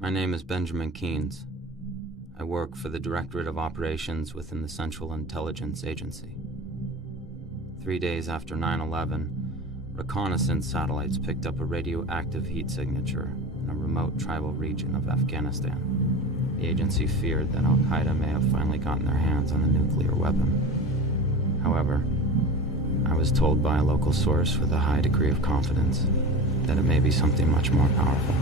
My name is Benjamin Keynes. I work for the Directorate of Operations within the Central Intelligence Agency. 3 days after 9/11, reconnaissance satellites picked up a radioactive heat signature in a remote tribal region of Afghanistan. The agency feared that Al-Qaeda may have finally gotten their hands on a nuclear weapon. However, I was told by a local source with a high degree of confidence that it may be something much more powerful.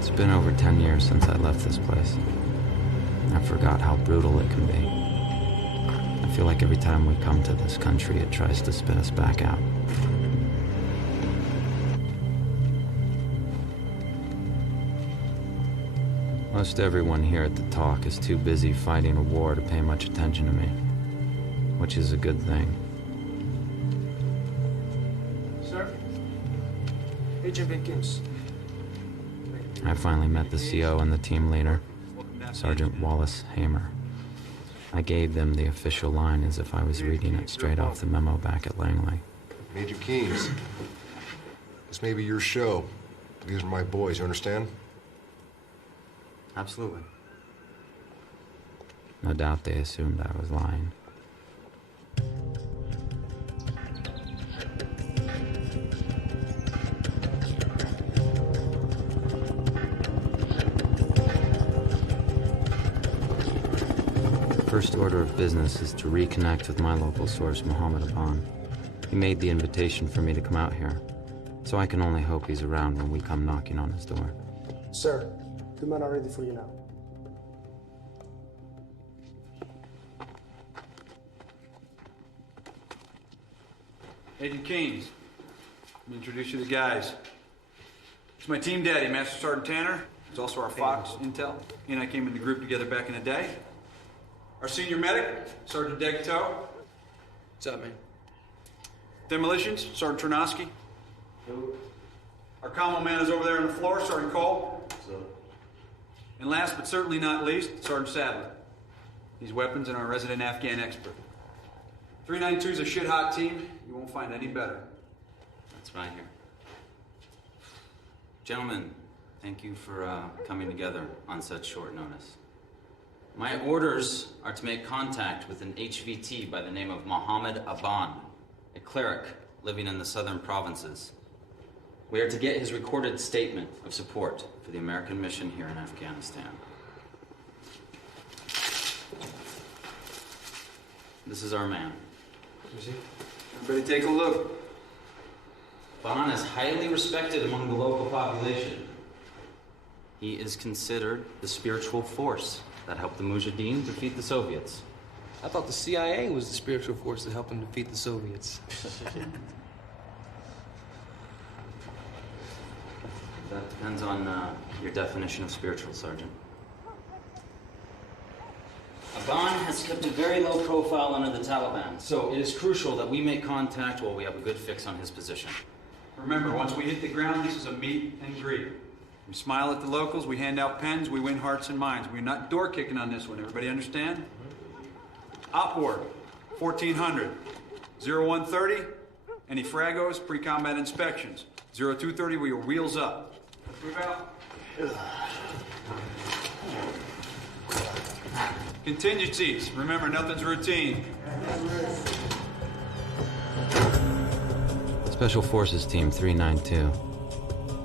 It's been over 10 years since I left this place. I forgot how brutal it can be. I feel like every time we come to this country, it tries to spit us back out. Most everyone here at the talk is too busy fighting a war to pay much attention to me, which is a good thing. Sir? Agent Vickens. I finally met the CO and the team leader, Sergeant Wallace Hamer. I gave them the official line as if I was reading it straight off the memo back at Langley. Major Keynes, this may be your show, but these are my boys, you understand? Absolutely. No doubt they assumed I was lying. First order of business is to reconnect with my local source, Mohammed Aban. He made the invitation for me to come out here, so I can only hope he's around when we come knocking on his door. Sir, the men are ready for you now. Agent Keynes, let me introduce you to the guys. It's my team daddy, Master Sergeant Tanner. He's also our Fox Intel. He and I came in the group together back in the day. Our senior medic, Sergeant Degto. What's up, man? Demolitions, Sergeant Ternosky. Our commo man is over there on the floor, Sergeant Cole. What's up? And last but certainly not least, Sergeant Sadler. These weapons and our resident Afghan expert. 392 is a shit-hot team. You won't find any better. That's right here. Gentlemen, thank you for coming together on such short notice. My orders are to make contact with an HVT by the name of Mohammed Aban, a cleric living in the southern provinces. We are to get his recorded statement of support for the American mission here in Afghanistan. This is our man. Everybody take a look. Aban is highly respected among the local population. He is considered the spiritual force that helped the Mujahideen defeat the Soviets. I thought the CIA was the spiritual force that helped them defeat the Soviets. That depends on your definition of spiritual, Sergeant. Aban has kept a very low profile under the Taliban, so it is crucial that we make contact while we have a good fix on his position. Remember, once we hit the ground, this is a meet and greet. We smile at the locals, we hand out pens, we win hearts and minds. We're not door kicking on this one, everybody understand? Opward, 1400. 0130, any fragos, pre-combat inspections. 0230, we are wheels up. Let's move out. Contingencies, remember, nothing's routine. Special Forces Team 392.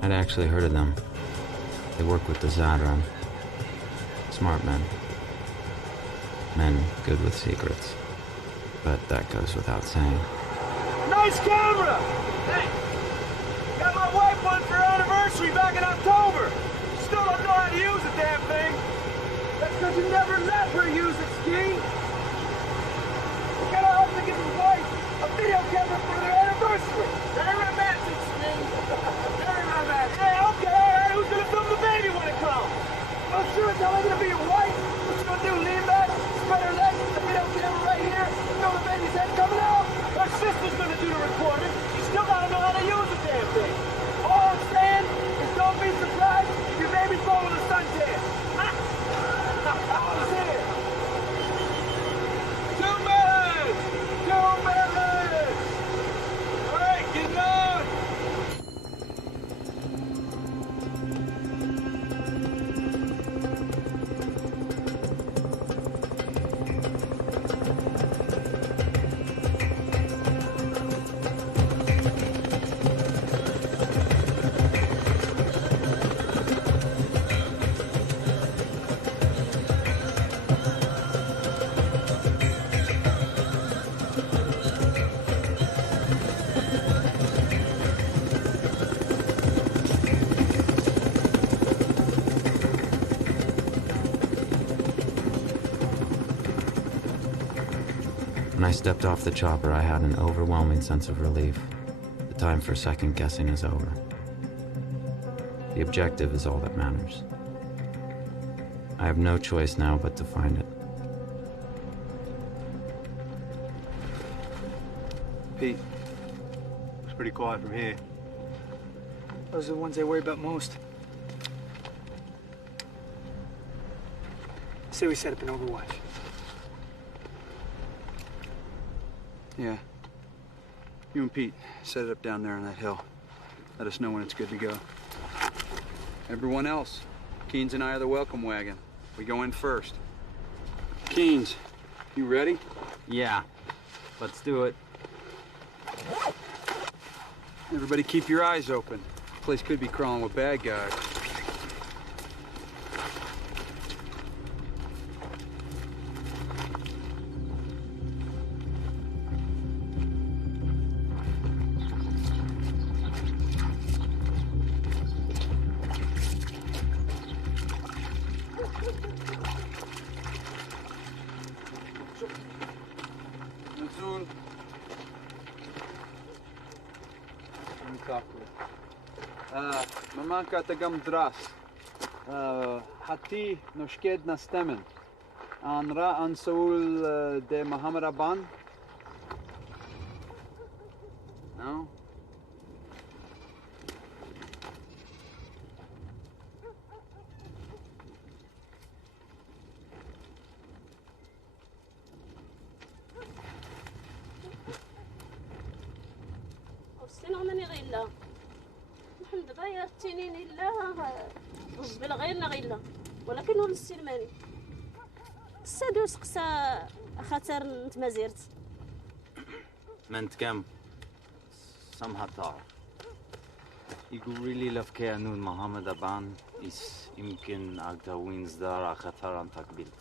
I'd actually heard of them. They work with the Zadran. Smart men. Men good with secrets. But that goes without saying. Nice camera! Hey! Got my wife one for her anniversary back in October! Still don't know how to use the damn thing! That's because you never let her use it, Ski! You gotta help me get his wife a video camera for their anniversary! Very romantic, Ski! Very romantic! Hey, okay, alright, who's gonna film the baby when it comes? Well, sure, it's only gonna be your wife! What you gonna do, lean back, spread her legs, the video camera right here, film the baby's head coming out? Her sister's gonna do When I stepped off the chopper, I had an overwhelming sense of relief. The time for second guessing is over. The objective is all that matters. I have no choice now but to find it. Pete, it's pretty quiet from here. Those are the ones they worry about most. Say we set up an overwatch. Yeah. You and Pete set it up down there on that hill. Let us know when it's good to go. Everyone else, Keynes and I are the welcome wagon. We go in first. Keynes, you ready? Yeah, let's do it. Everybody keep your eyes open. This place could be crawling with bad guys. Nzul. Mamanka tagam dras. Hati noshked nastemen. Anra an Saul de Muhammad Aban. No? سنغنني غيلا نحن دابا يا تينين إلا بلا غيرنا غيلا ولكن هو السلماني السادو سقسا خاطر نتمازيرت منت كم سمحة يقول really love كيانون محمد أبان إس يمكن أقدر وينزدار خطر عن تقبلت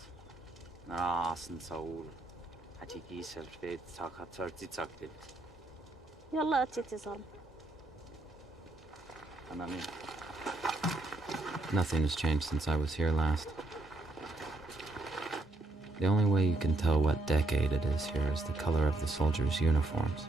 نرى عصن ساول هتيجي سلفيت خطر تتقبلت يلا اتصال Nothing has changed since I was here last. The only way you can tell what decade it is here is the color of the soldiers' uniforms.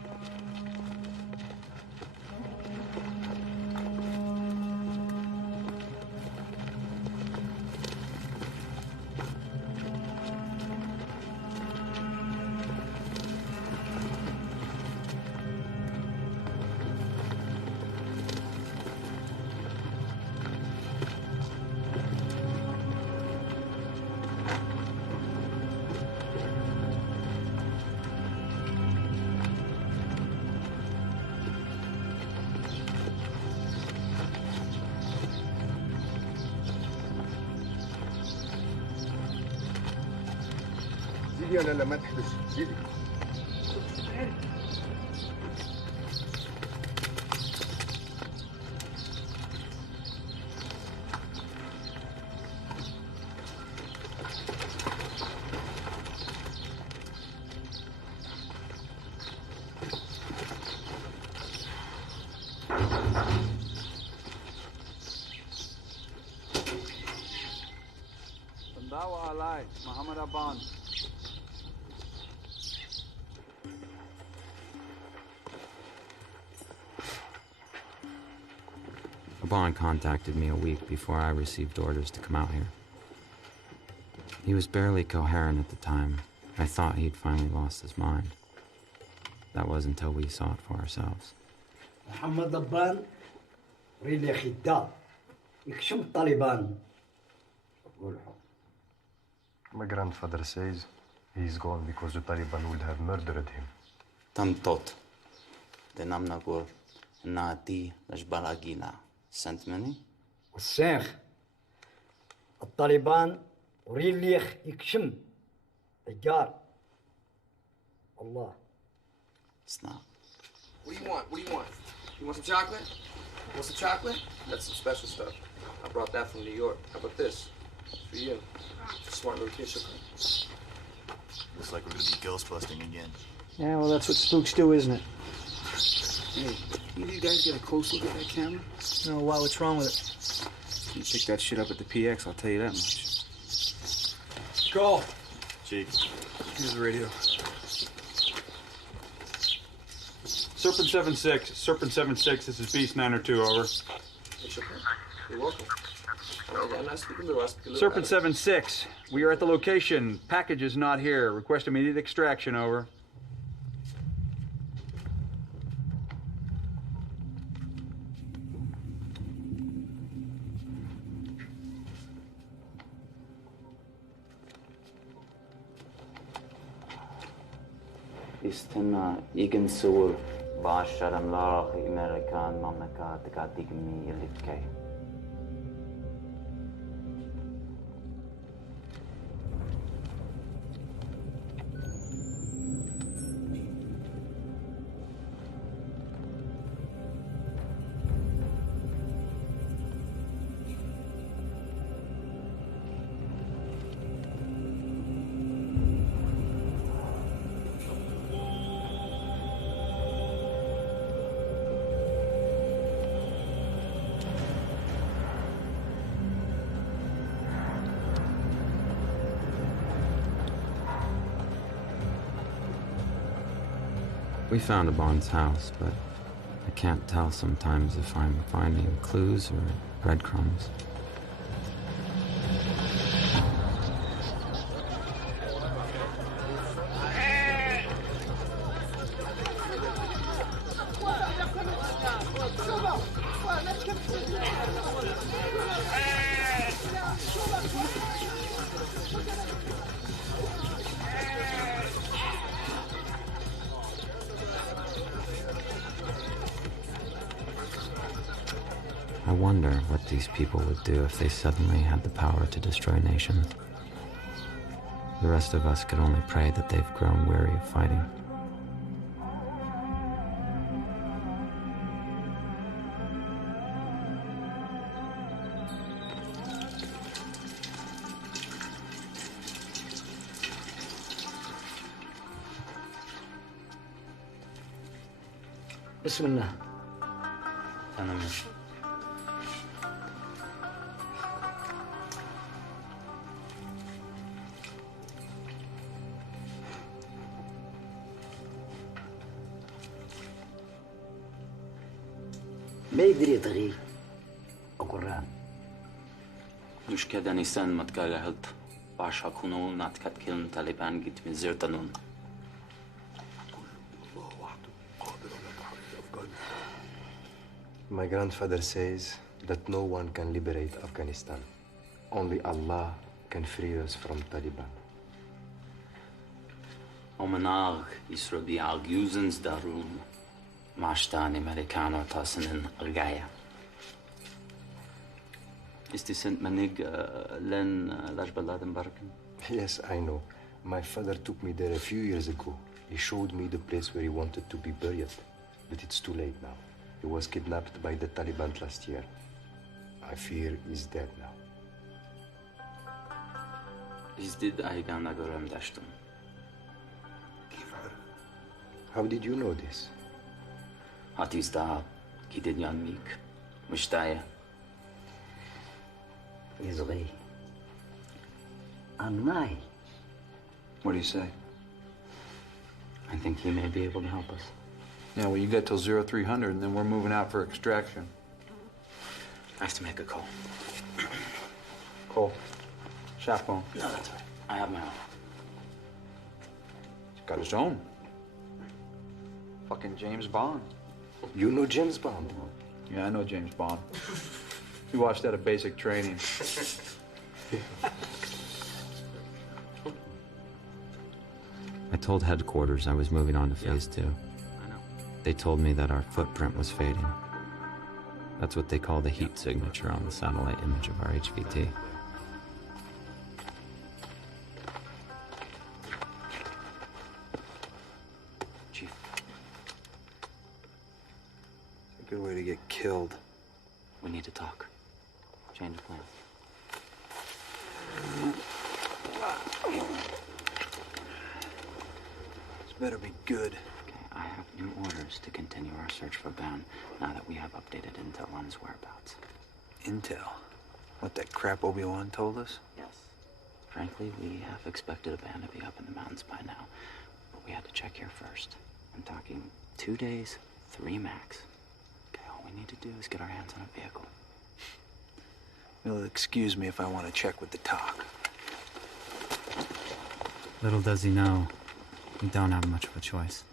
زيدي ولا لا ما تحبش زيدي. Bandawa alai, Muhammad Aban. Aban contacted me a week before I received orders to come out here. He was barely coherent at the time. I thought he'd finally lost his mind. That was until we saw it for ourselves. محمد ضبان ريلي خدام يكشم الطالبان. My grandfather says he's gone because the Taliban would have murdered him. Tamtot. The Namnagor Nati Najbalagina sent many? والسيخ الطالبان ريلي يكشم الجار الله. Snap. What do you want? What do you want? You want some chocolate? Want some chocolate? That's some special stuff. I brought that from New York. How about this? It's for you. It's a smart little kid. Looks like we're gonna be ghost busting again. Yeah, well, that's what spooks do, isn't it? Hey, any of you guys get a close look at that camera? No, why? What's wrong with it? You pick that shit up at the PX, I'll tell you that much. Go. Chief. Here's the radio. Serpent 7-6. Serpent 7-6, this is Beast 902, over. You're welcome. I'm not speaking to us. Serpent 7-6, we are at the location. Package is not here. Request immediate extraction, over. استنى يمكن صور بعشر أملاق أمريكان مملكة تقعدك مني اللي بكي. We found a Bond's house, but I can't tell sometimes if I'm finding clues or breadcrumbs. I wonder what these people would do if they suddenly had the power to destroy nations. The rest of us could only pray that they've grown weary of fighting. بسم الله. أنا ما يقدر يتغي أقران. مش كده نيسان ما تكالهت بعشا كونو ناتكت كيلن تاليبان جيت من زيرتنون. My grandfather says that no one can liberate Afghanistan. Only Allah can free us from Taliban. Omenag Israbi Alguzens Darum. Mashtan Americano Tassenin Argaya. Is this Saint Manig Len Lajbaladenbarken? Yes, I know. My father took me there a few years ago. He showed me the place where he wanted to be buried. But it's too late now. He was kidnapped by the Taliban last year. I fear he's dead now. Is did Aigan Agorem Dashtum? How did you know this? Hatista Kidinyan Meek. Mushtaya. يزغي. أناي. What do you say? I think he may be able to help us. Yeah, well, you get till 0300, and then we're moving out for extraction. I have to make a call. Cole. Shop phone. No, that's all right. I have my own. He's got his own. Fucking James Bond. You know James Bond? Yeah, I know James Bond. We watched that at basic training. I told headquarters I was moving on to phase 2. I know. They told me that our footprint was fading. That's what they call the heat signature on the satellite image of our HVT. Chief. It's a good way to get killed. We need to talk. Change of plan. This better be good. Okay, I have new orders to continue our search for Ben now that we have updated intel on his whereabouts. Intel? What, that crap Obi-Wan told us? Yes. Frankly, we have expected a band to be up in the mountains by now, but we had to check here first. I'm talking 2 days, 3 max. Okay, all we need to do is get our hands on a vehicle. You'll excuse me if I want to check with the talk. Little does he know, we don't have much of a choice.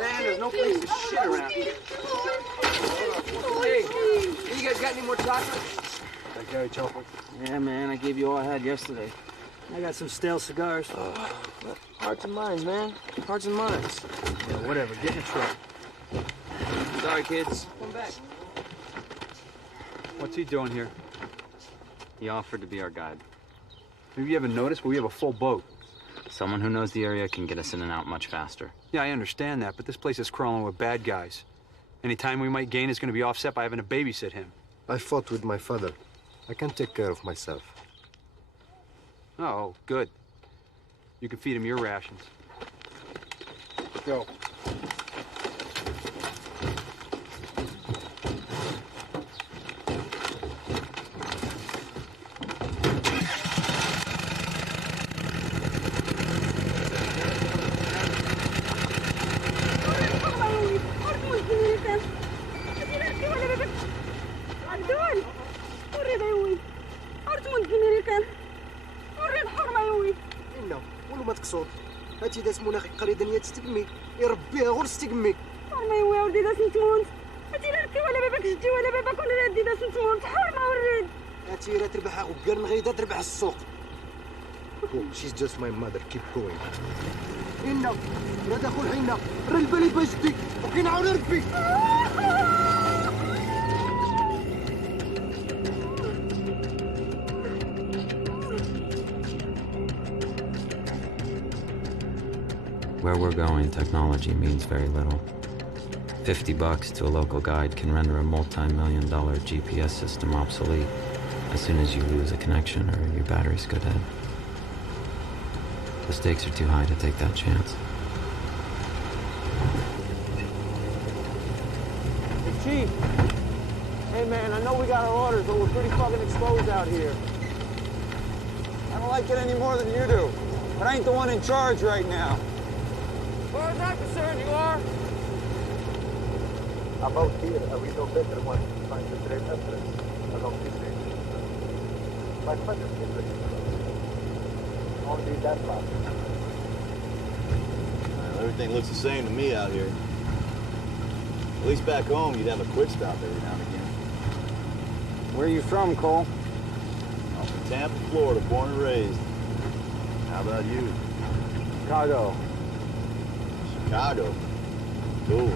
Man, there's no place to shit around here. Hey, you guys got any more chocolate? I carry chocolate. Yeah, man, I gave you all I had yesterday. I got some stale cigars. Hearts and minds, man. Hearts and minds. Yeah, whatever. Get in the truck. Sorry, kids. Come back. What's he doing here? He offered to be our guide. Maybe you haven't noticed, but we have a full boat. Someone who knows the area can get us in and out much faster. Yeah, I understand that, but this place is crawling with bad guys. Any time we might gain is going to be offset by having to babysit him. I fought with my father. I can take care of myself. Oh, good. You can feed him your rations. Go. هاتي داس مناخي قريدا نيا تستقمي يربيها غور تستقمي حرمة يا ولدي داس نتموت هاتي لا ركي ولا باباك جدي ولا باباك ولا ردي داس نتموت حرمة وريد هاتي راه تربح غير من غيدا تربح السوق. Go, she's just my mother. Keep going. إنا راه داخل حينا راه البالي باجدي وكينعاود ربي. Where we're going, technology means very little. $50 to a local guide can render a multi-million-dollar GPS system obsolete as soon as you lose a connection or your batteries go dead. The stakes are too high to take that chance. Hey, Chief. Hey, man, I know we got our orders, but we're pretty fucking exposed out here. I don't like it any more than you do. But I ain't the one in charge right now. As far as I'm concerned, you are. About here, we know better when to find the train address along this way. My father is ready. Only that part. Well, everything looks the same to me out here. At least back home, you'd have a quick stop every now and again. Where are you from, Cole? I'm from Tampa, Florida, born and raised. How about you? Chicago. Chicago. Cool.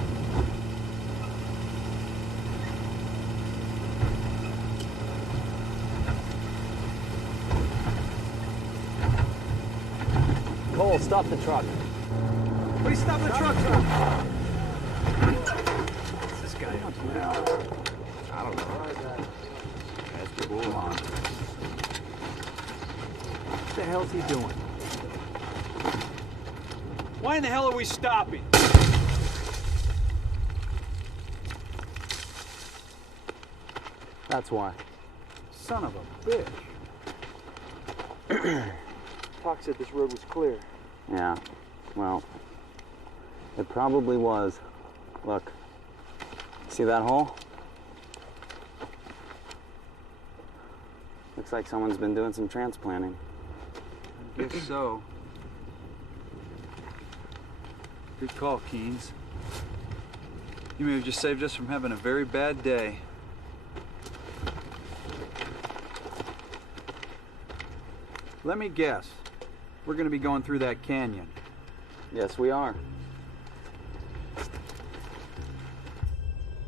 Cole, stop the truck. What are you stopping the truck for? What's this guy up to now? I don't know. That's the bull on. What the hell's he doing? Why in the hell are we stopping? That's why. Son of a bitch. Talk said this road was clear. Yeah, well, it probably was. Look, see that hole? Looks like someone's been doing some transplanting. I guess so. Good call, Keynes. You may have just saved us from having a very bad day. Let me guess. We're going to be going through that canyon. Yes, we are.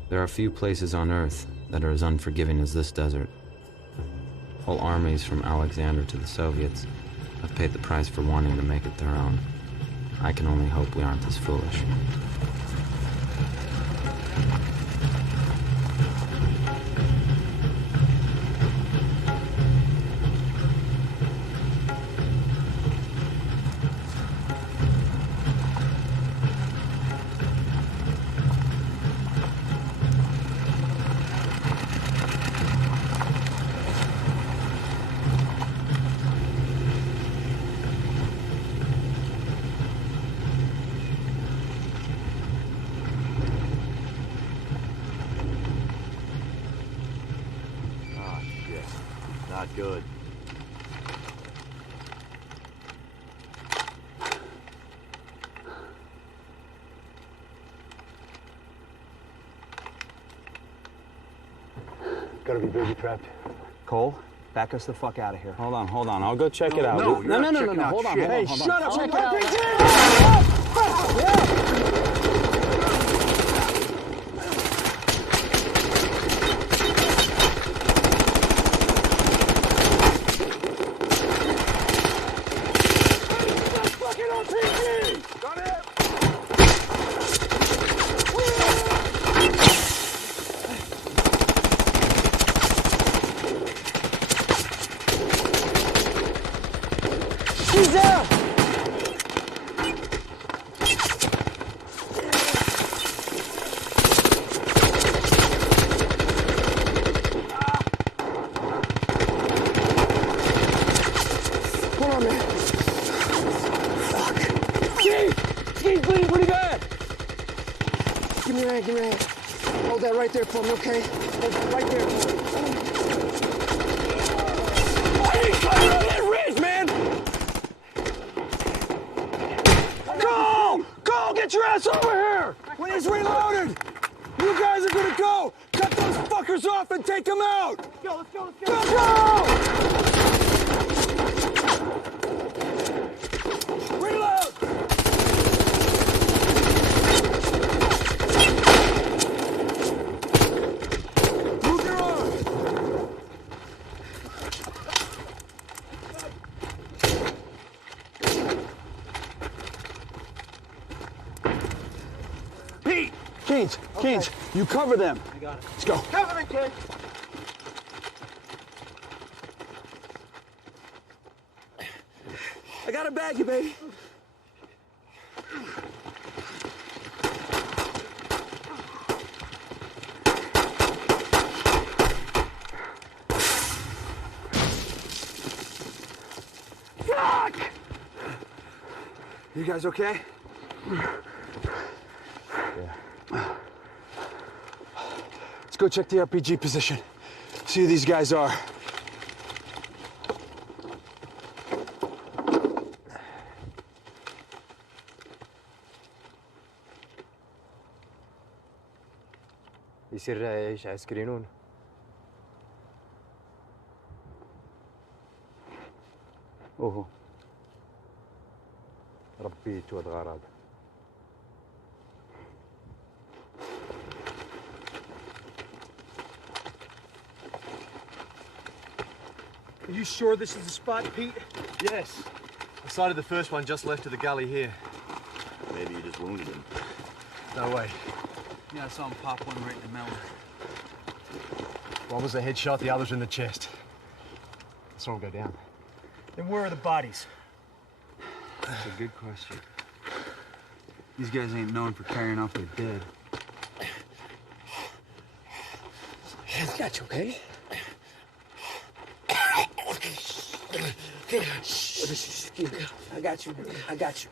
There are few places on Earth that are as unforgiving as this desert. Whole armies from Alexander to the Soviets have paid the price for wanting to make it their own. I can only hope we aren't as foolish. Not good. Gotta be booby trapped. Cole, back us the fuck out of here. Hold on. I'll go check it out. No, hold on. Hey, hold on. shut up. Check it He's there! Hold on, man. Fuck. He's bleeding pretty bad. Give me your hand. Hold that right there for me, okay? Hold that right there for me. I ain't coming on that ridge, man! Go! Get your ass over here! When he's reloaded! You guys are gonna go! Cut those fuckers off and take them out! Let's go! Go! Reload! Move your arms! Pete! Keynes, you cover them. I got it. Let's go. Cover me, kid. I got a bag, you baby. Fuck! You guys okay? Let's go check the RPG position. See who these guys are. يصير ايش عسكرينون اوهو ربيت ولد غراب. Are you sure this is the spot, Pete? Yes. I sighted the first one just left of the gully here. Maybe you just wounded him. No way. Yeah, I saw him pop one right in the melon. One was a headshot, the other's in the chest. I saw him go down. Then where are the bodies? That's a good question. These guys ain't known for carrying off their dead. I got you, okay? I got you.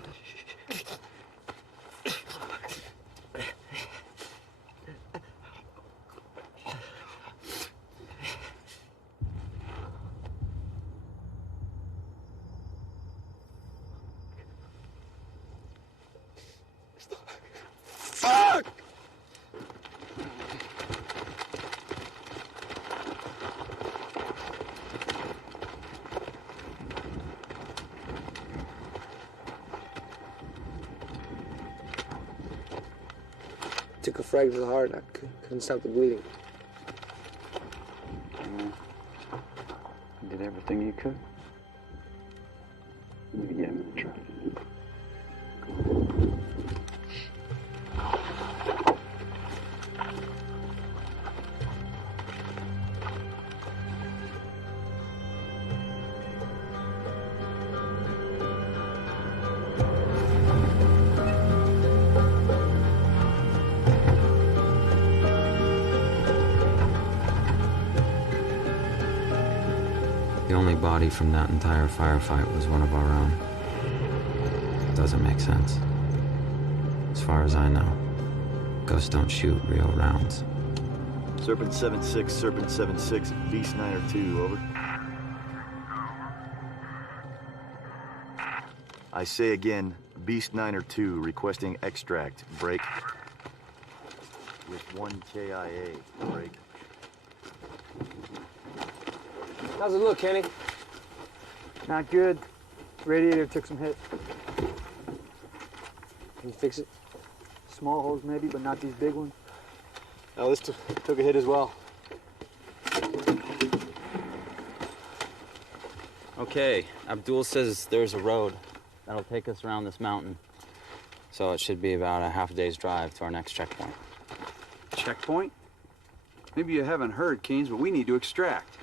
Fuck! Took a frag to the heart and I couldn't stop the bleeding. You did everything you could. Yeah, try. The only body from that entire firefight was one of our own. Doesn't make sense. As far as I know, ghosts don't shoot real rounds. Serpent 7-6, Serpent 7-6, V Snyder 2, over. I say again, Beast 9 or 2 requesting extract. Break. With 1 KIA. Break. How's it look, Kenny? Not good. Radiator took some hit. Can you fix it? Small holes maybe, but not these big ones. Oh, this took a hit as well. Okay, Abdul says there's a road that'll take us around this mountain. So it should be about a half a day's drive to our next checkpoint. Checkpoint? Maybe you haven't heard, Keynes, but we need to extract.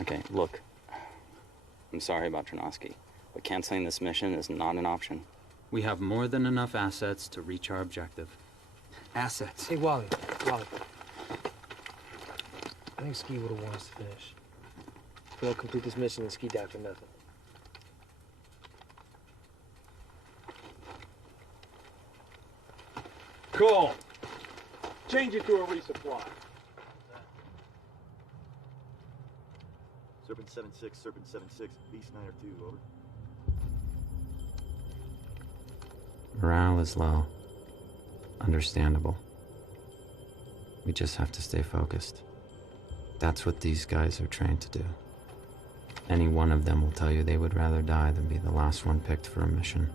Okay, look. I'm sorry about Tronosky, but canceling this mission is not an option. We have more than enough assets to reach our objective. Assets. Hey, Wally. I think Ski would have won us to finish. We don't complete this mission and Ski die for nothing. Cool. Change it to a resupply. Serpent 7-6, Serpent 7-6, Beast 9 or 2, over. Morale is low. Understandable. We just have to stay focused. That's what these guys are trained to do. Any one of them will tell you they would rather die than be the last one picked for a mission.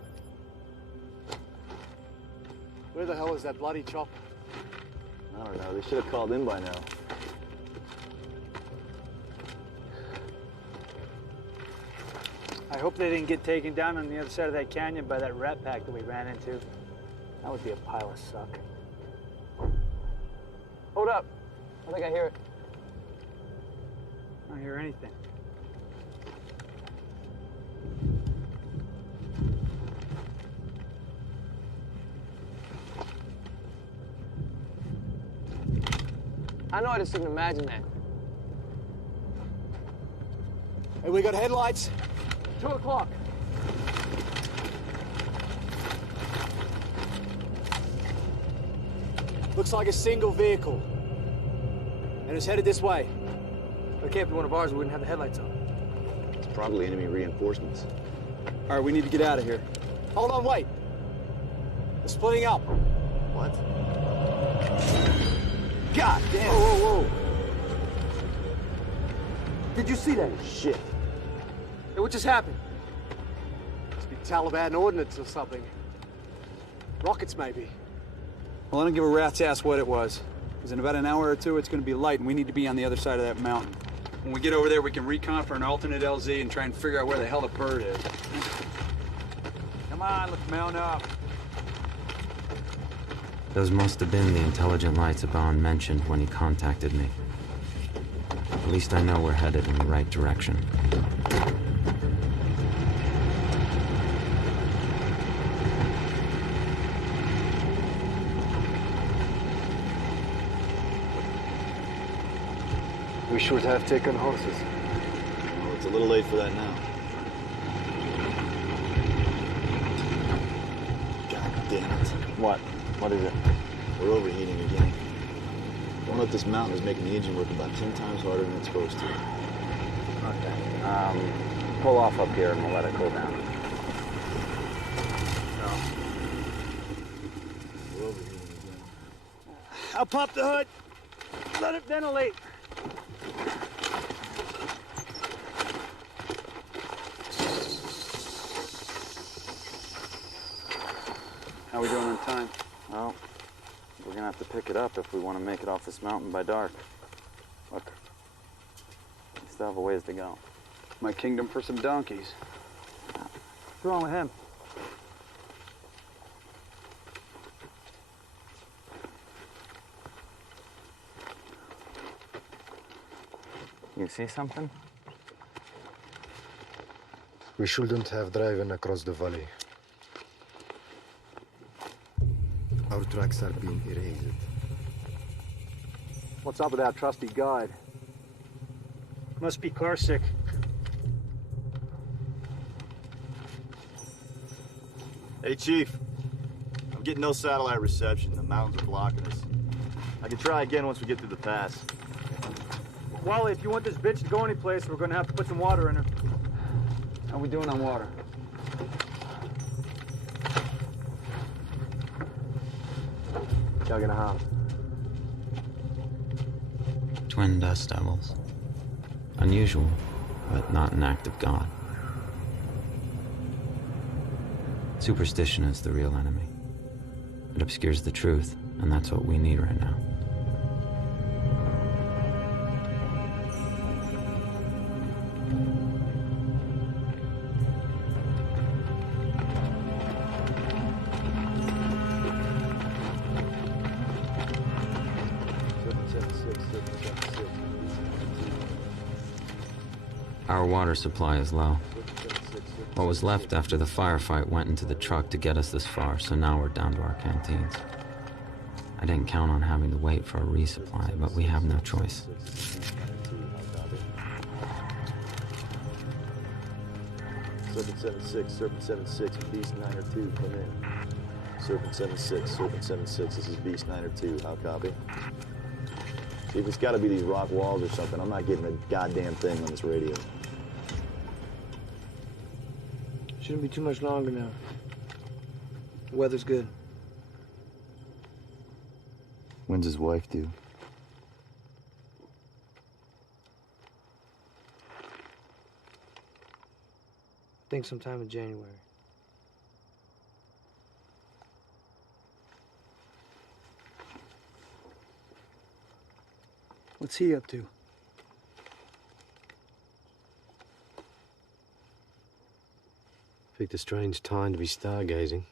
Where the hell is that bloody chopper? I don't know. They should have called in by now. I hope they didn't get taken down on the other side of that canyon by that rat pack that we ran into. That would be a pile of suck. Hold up. I think I hear it. I don't hear anything. I know I just didn't imagine that. Hey, we got headlights. 2 o'clock. Looks like a single vehicle. And it's headed this way. If it can't be one of ours, we wouldn't have the headlights on. It's probably enemy reinforcements. All right, we need to get out of here. Hold on, wait. We're splitting up. What? God damn. Whoa. Did you see that? Shit. Hey, what just happened? Must be Taliban ordnance or something. Rockets, maybe. Well, I don't give a rat's ass what it was. Because in about an hour or two, it's going to be light, and we need to be on the other side of that mountain. When we get over there, we can recon for an alternate LZ and try and figure out where the hell the bird is. Come on, let's mount up. Those must have been the intelligent lights Aban mentioned when he contacted me. At least I know we're headed in the right direction. We should have taken horses. Well, it's a little late for that now. God damn it. What? What is it? We're overheating again. Going up this mountain is making the engine work about 10 times harder than it's supposed to. Okay. Pull off up here and we'll let it cool down. We're overheating again. I'll pop the hood. Let it ventilate. How we doing on time? Well, we're gonna have to pick it up if we want to make it off this mountain by dark. Look, we still have a ways to go. My kingdom for some donkeys. What's wrong with him? You see something? We shouldn't have driven across the valley. Our tracks are being erased. What's up with our trusty guide? Must be car sick. Hey, Chief. I'm getting no satellite reception. The mountains are blocking us. I can try again once we get through the pass. Wally, if you want this bitch to go anyplace, we're gonna have to put some water in her. How we doing on water? Jug and a half. Twin dust devils. Unusual, but not an act of God. Superstition is the real enemy. It obscures the truth, and that's what we need right now. Our water supply is low. What was left after the firefight went into the truck to get us this far, so now we're down to our canteens. I didn't count on having to wait for a resupply, but we have no choice. Serpent 76, Serpent 76, Beast 902, come in. Serpent 76, Serpent 76, this is Beast 902, how copy? See, if it's gotta be these rock walls or something, I'm not getting a goddamn thing on this radio. Shouldn't be too much longer now. The weather's good. When's his wife due? I think sometime in January. What's he up to? Picked a strange time to be stargazing.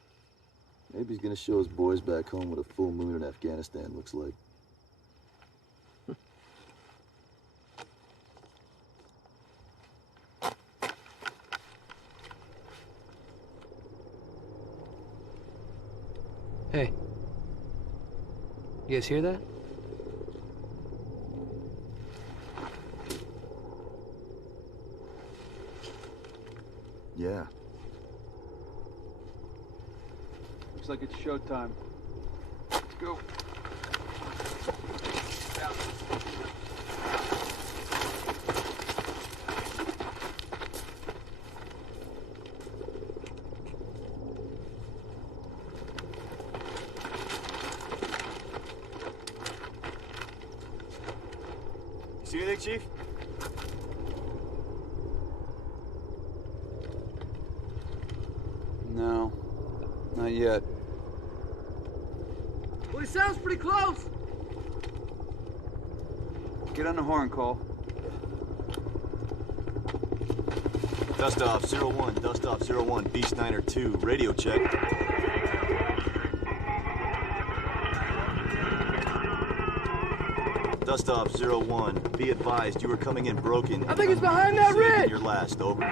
Maybe he's gonna show his boys back home what a full moon in Afghanistan looks like. Hey. You guys hear that? Yeah. Looks like it's showtime. Let's go. You see anything, Chief? No, not yet. Well, he sounds pretty close. Get on the horn, Cole. Dust off 01, dust off 01, Beast 902, radio check. Dust off 01, be advised you are coming in broken. I think it's behind that ridge. Your last, over.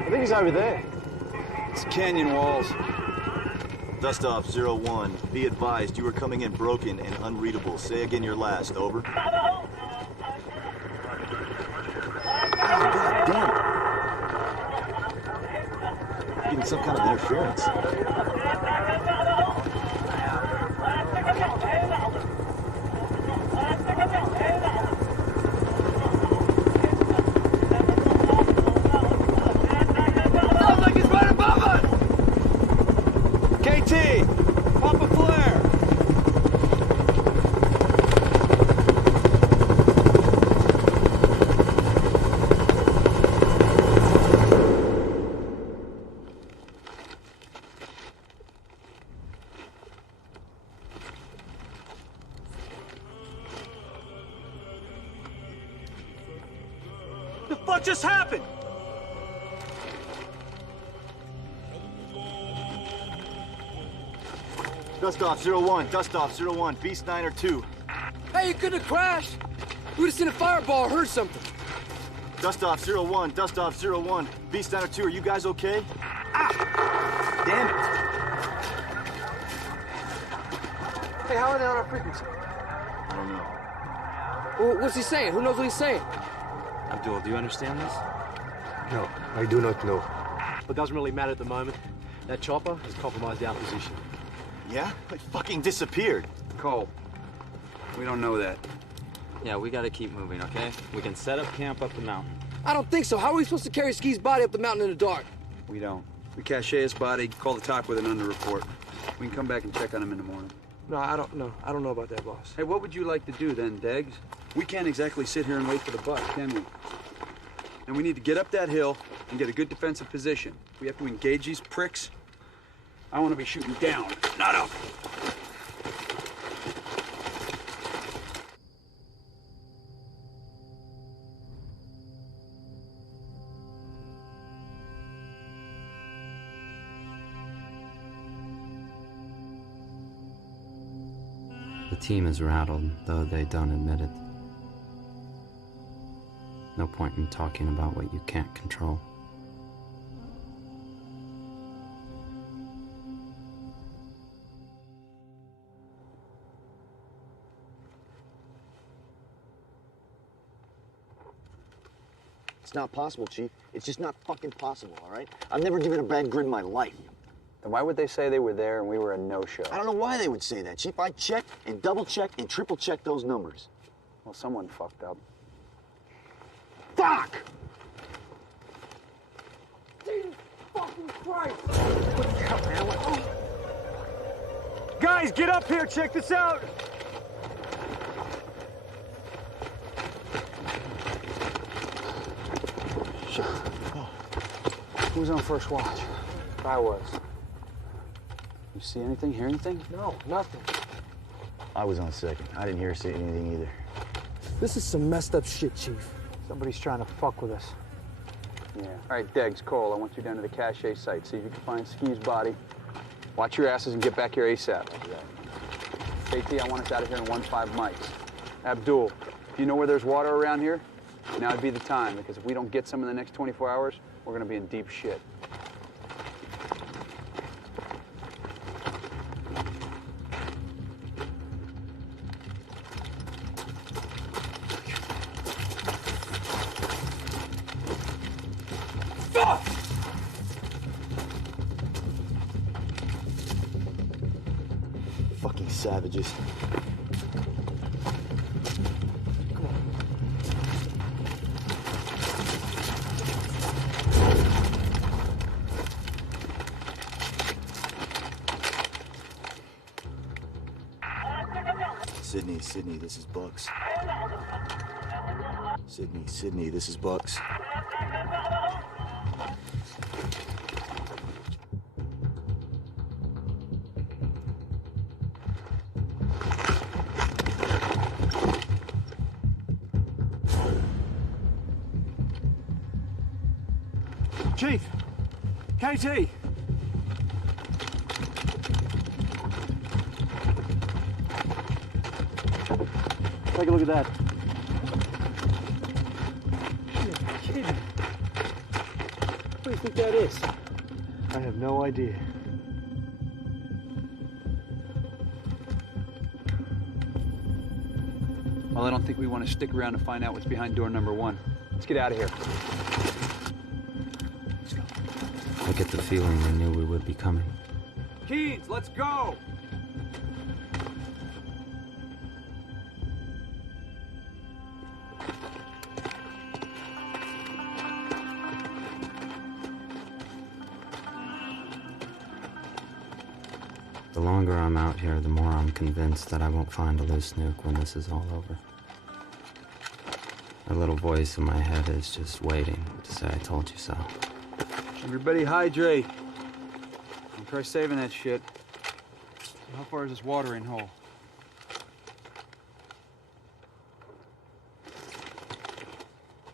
I think he's over there. It's canyon walls. Dust off 01, be advised you are coming in broken and unreadable. Say again your last, over. God damn it. Getting some kind of interference. Sounds like he's right above us! KT! Pop a flare! The fuck just happened? Dust off 01, dust off 01, Beast 902. Hey, you couldn't have crashed. We would have seen a fireball or heard something. Dust off 01, dust off 01, Beast 902, are you guys okay? Ah! Damn it! Hey, how are they on our frequency? I don't know. Well, what's he saying? Who knows what he's saying? Abdul, do you understand this? No, I do not know. But it doesn't really matter at the moment. That chopper has compromised our position. Yeah? It fucking disappeared. Cole, we don't know that. Yeah, we gotta keep moving, okay? We can set up camp up the mountain. I don't think so. How are we supposed to carry Ski's body up the mountain in the dark? We don't. We cache his body, call the top with an under report. We can come back and check on him in the morning. No, I don't know about that, boss. Hey, what would you like to do then, Deggs? We can't exactly sit here and wait for the buck, can we? And we need to get up that hill and get a good defensive position. We have to engage these pricks. I want to be shooting down, not up. The team is rattled, though they don't admit it. No point in talking about what you can't control. It's not possible, Chief. It's just not fucking possible, all right? I've never given a bad grid in my life. Then why would they say they were there and we were a no-show? I don't know why they would say that, Chief. I checked and double-checked and triple-checked those numbers. Well, someone fucked up. Fuck! Jesus fucking Christ! What the hell, man? What? Guys, get up here. Check this out. Shit. Oh. Who's on first watch? I was. You see anything, hear anything? No, nothing. I was on second. I didn't hear or see anything either. This is some messed up shit, Chief. Somebody's trying to fuck with us. Yeah. All right, Deggs, Cole, I want you down to the cache site. See if you can find Ski's body. Watch your asses and get back here ASAP. KT, I want us out of here in 1-5 mics. Abdul, if you know where there's water around here, now would be the time, because if we don't get some in the next 24 hours, we're gonna be in deep shit. Fucking savages. Sydney, this is Bucks. Sydney, this is Bucks. Chief! KT! Take a look at that. You're kidding. What do you think that is? I have no idea. Well, I don't think we want to stick around to find out what's behind door number 1. Let's get out of here. I get the feeling they knew we would be coming. Keens, let's go! The longer I'm out here, the more I'm convinced that I won't find a loose nuke when this is all over. A little voice in my head is just waiting to say I told you so. Everybody hydrate. Don't try saving that shit. How far is this watering hole?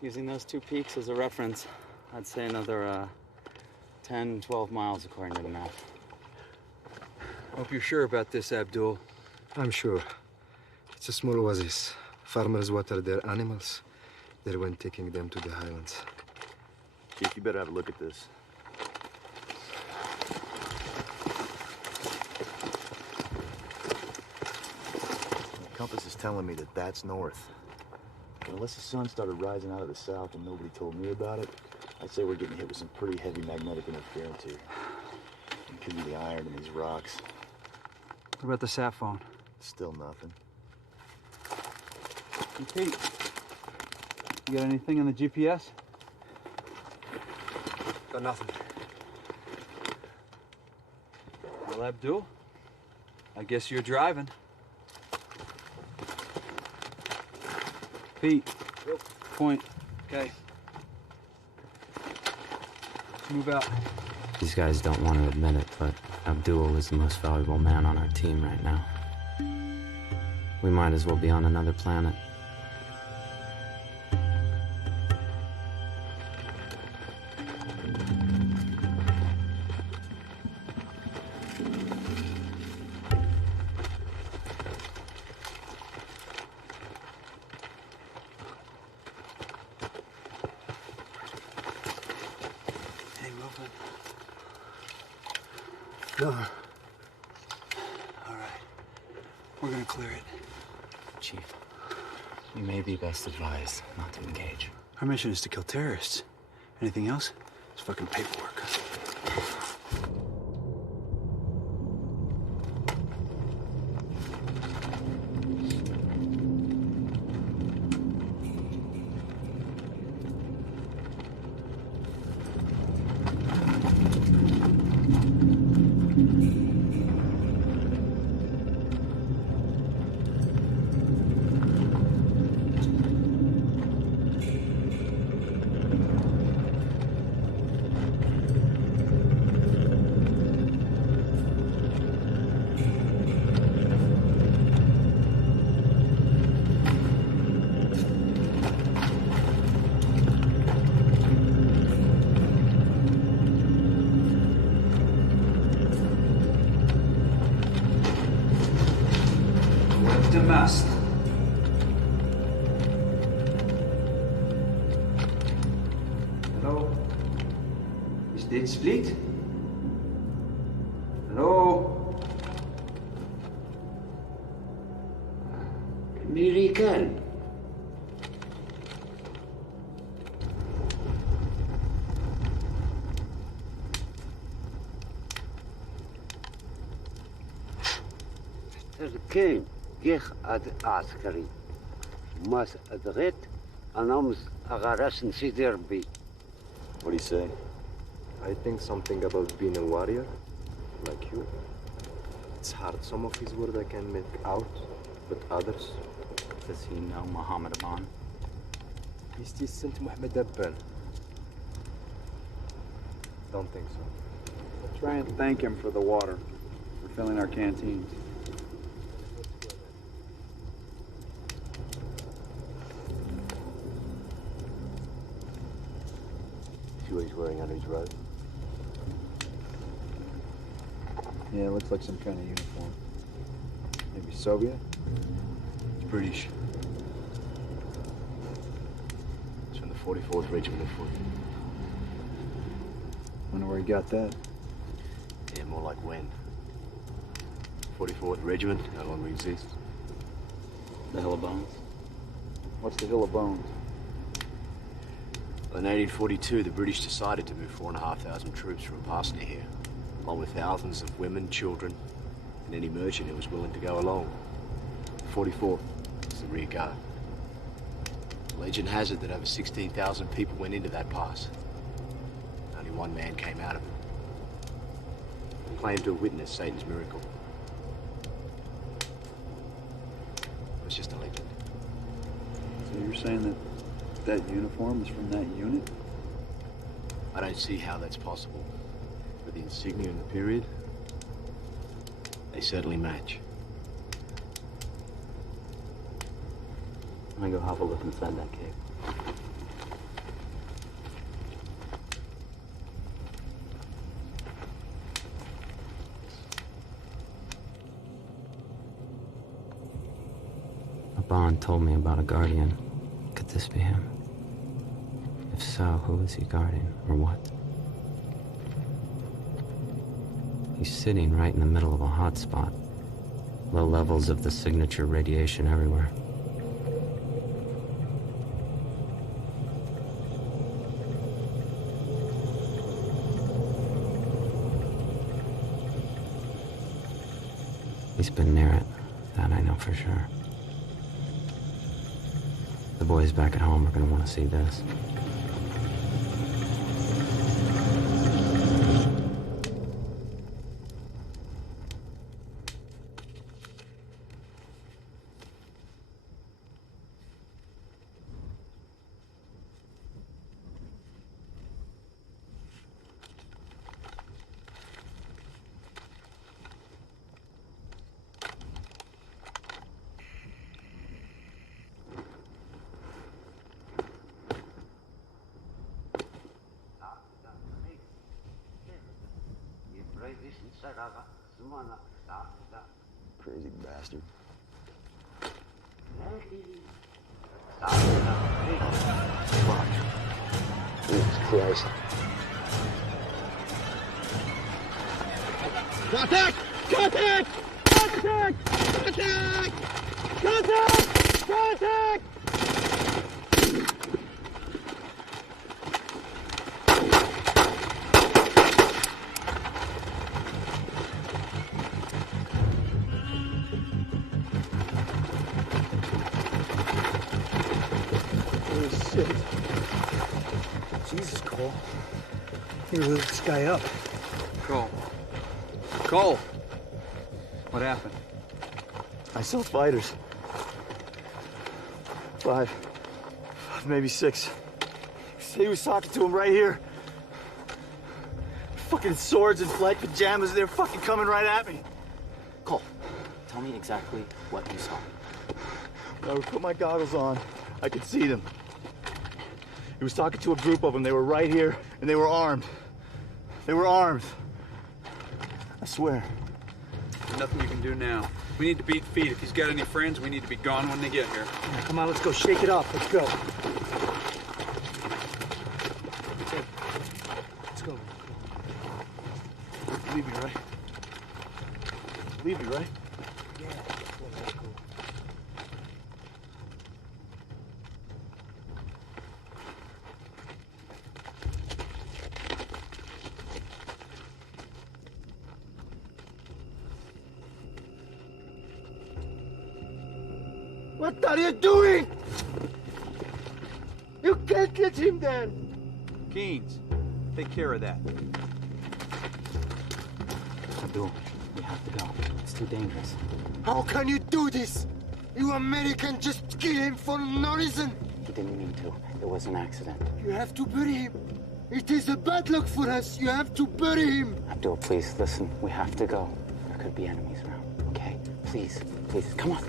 Using those two peaks as a reference, I'd say another 10, 12 miles according to the map. Hope you're sure about this, Abdul. I'm sure. It's a small oasis. Farmers water their animals. They're when taking them to the highlands. Chief, you better have a look at this. The compass is telling me that that's north. But unless the sun started rising out of the south and nobody told me about it, I'd say we're getting hit with some pretty heavy magnetic interference here. It could be the iron in these rocks. What about the sat phone? Still nothing. Hey, Pete, you got anything on the GPS? Got nothing. Well, Abdul, I guess you're driving. Pete, point. Okay. Let's move out. These guys don't want to admit it, but Abdul is the most valuable man on our team right now. We might as well be on another planet. Hey, movement. No. All right. We're gonna clear it. Chief, you may be best advised not to engage. Our mission is to kill terrorists. Anything else? It's fucking paperwork. The mast. Hello? Is dit split? Hello? American. تركين جيخ عسكري ماس أدغيت أنا مس أغارش نسيدي ربي. What do you say? I think something about being a warrior, like you. It's hard. Some of his words I can make out, but others... Does he know Muhammad Aban? He's just sent Muhammad Aban. Don't think so. We'll try and thank him for the water, for filling our canteens. See what he's wearing under his robe? Yeah, it looks like some kind of uniform. Maybe Soviet? It's British. It's from the 44th Regiment of Foot. Wonder where he got that. Yeah, more like when. 44th Regiment no longer exists. The Hill of Bones? What's the Hill of Bones? Well, in 1842, the British decided to move 4,500 troops from Parsney here, along with thousands of women, children, and any merchant who was willing to go along. 44th is the rear guard. Legend has it that over 16,000 people went into that pass. Only one man came out of it. He claimed to have witnessed Satan's miracle. It was just a legend. So you're saying that that uniform is from that unit? I don't see how that's possible. But the insignia in the period, they certainly match. I'm gonna go have a look inside that cave. Aban told me about a guardian. Could this be him? If so, who is he guarding, or what? He's sitting right in the middle of a hot spot. Low levels of the signature radiation everywhere. He's been near it. That I know for sure. The boys back at home are gonna want to see this. Crazy bastard. Fuck. Jesus Christ. Contact! Contact! Contact! Contact! Contact! Contact! Holy shit. Jesus, Cole. You lit this guy up. Cole. Cole! What happened? I saw fighters. 5, maybe 6. He was talking to him right here. Fucking swords and flight pajamas, they're fucking coming right at me. Cole, tell me exactly what you saw. When I would put my goggles on, I could see them. He was talking to a group of them. They were right here, and they were armed. They were armed. I swear. There's nothing you can do now. We need to beat feet. If he's got any friends, we need to be gone when they get here. Yeah, come on, let's go. Shake it off. Let's go. Let's go. Leave me, right? Leave me, right? Yeah. Let's go. What are you doing? You can't let him there. Keynes, take care of that. Abdul, we have to go. It's too dangerous. How can you do this? You American just kill him for no reason. He didn't mean to. It was an accident. You have to bury him. It is a bad luck for us. You have to bury him. Abdul, please, listen. We have to go. There could be enemies around, okay? Please, please, come on.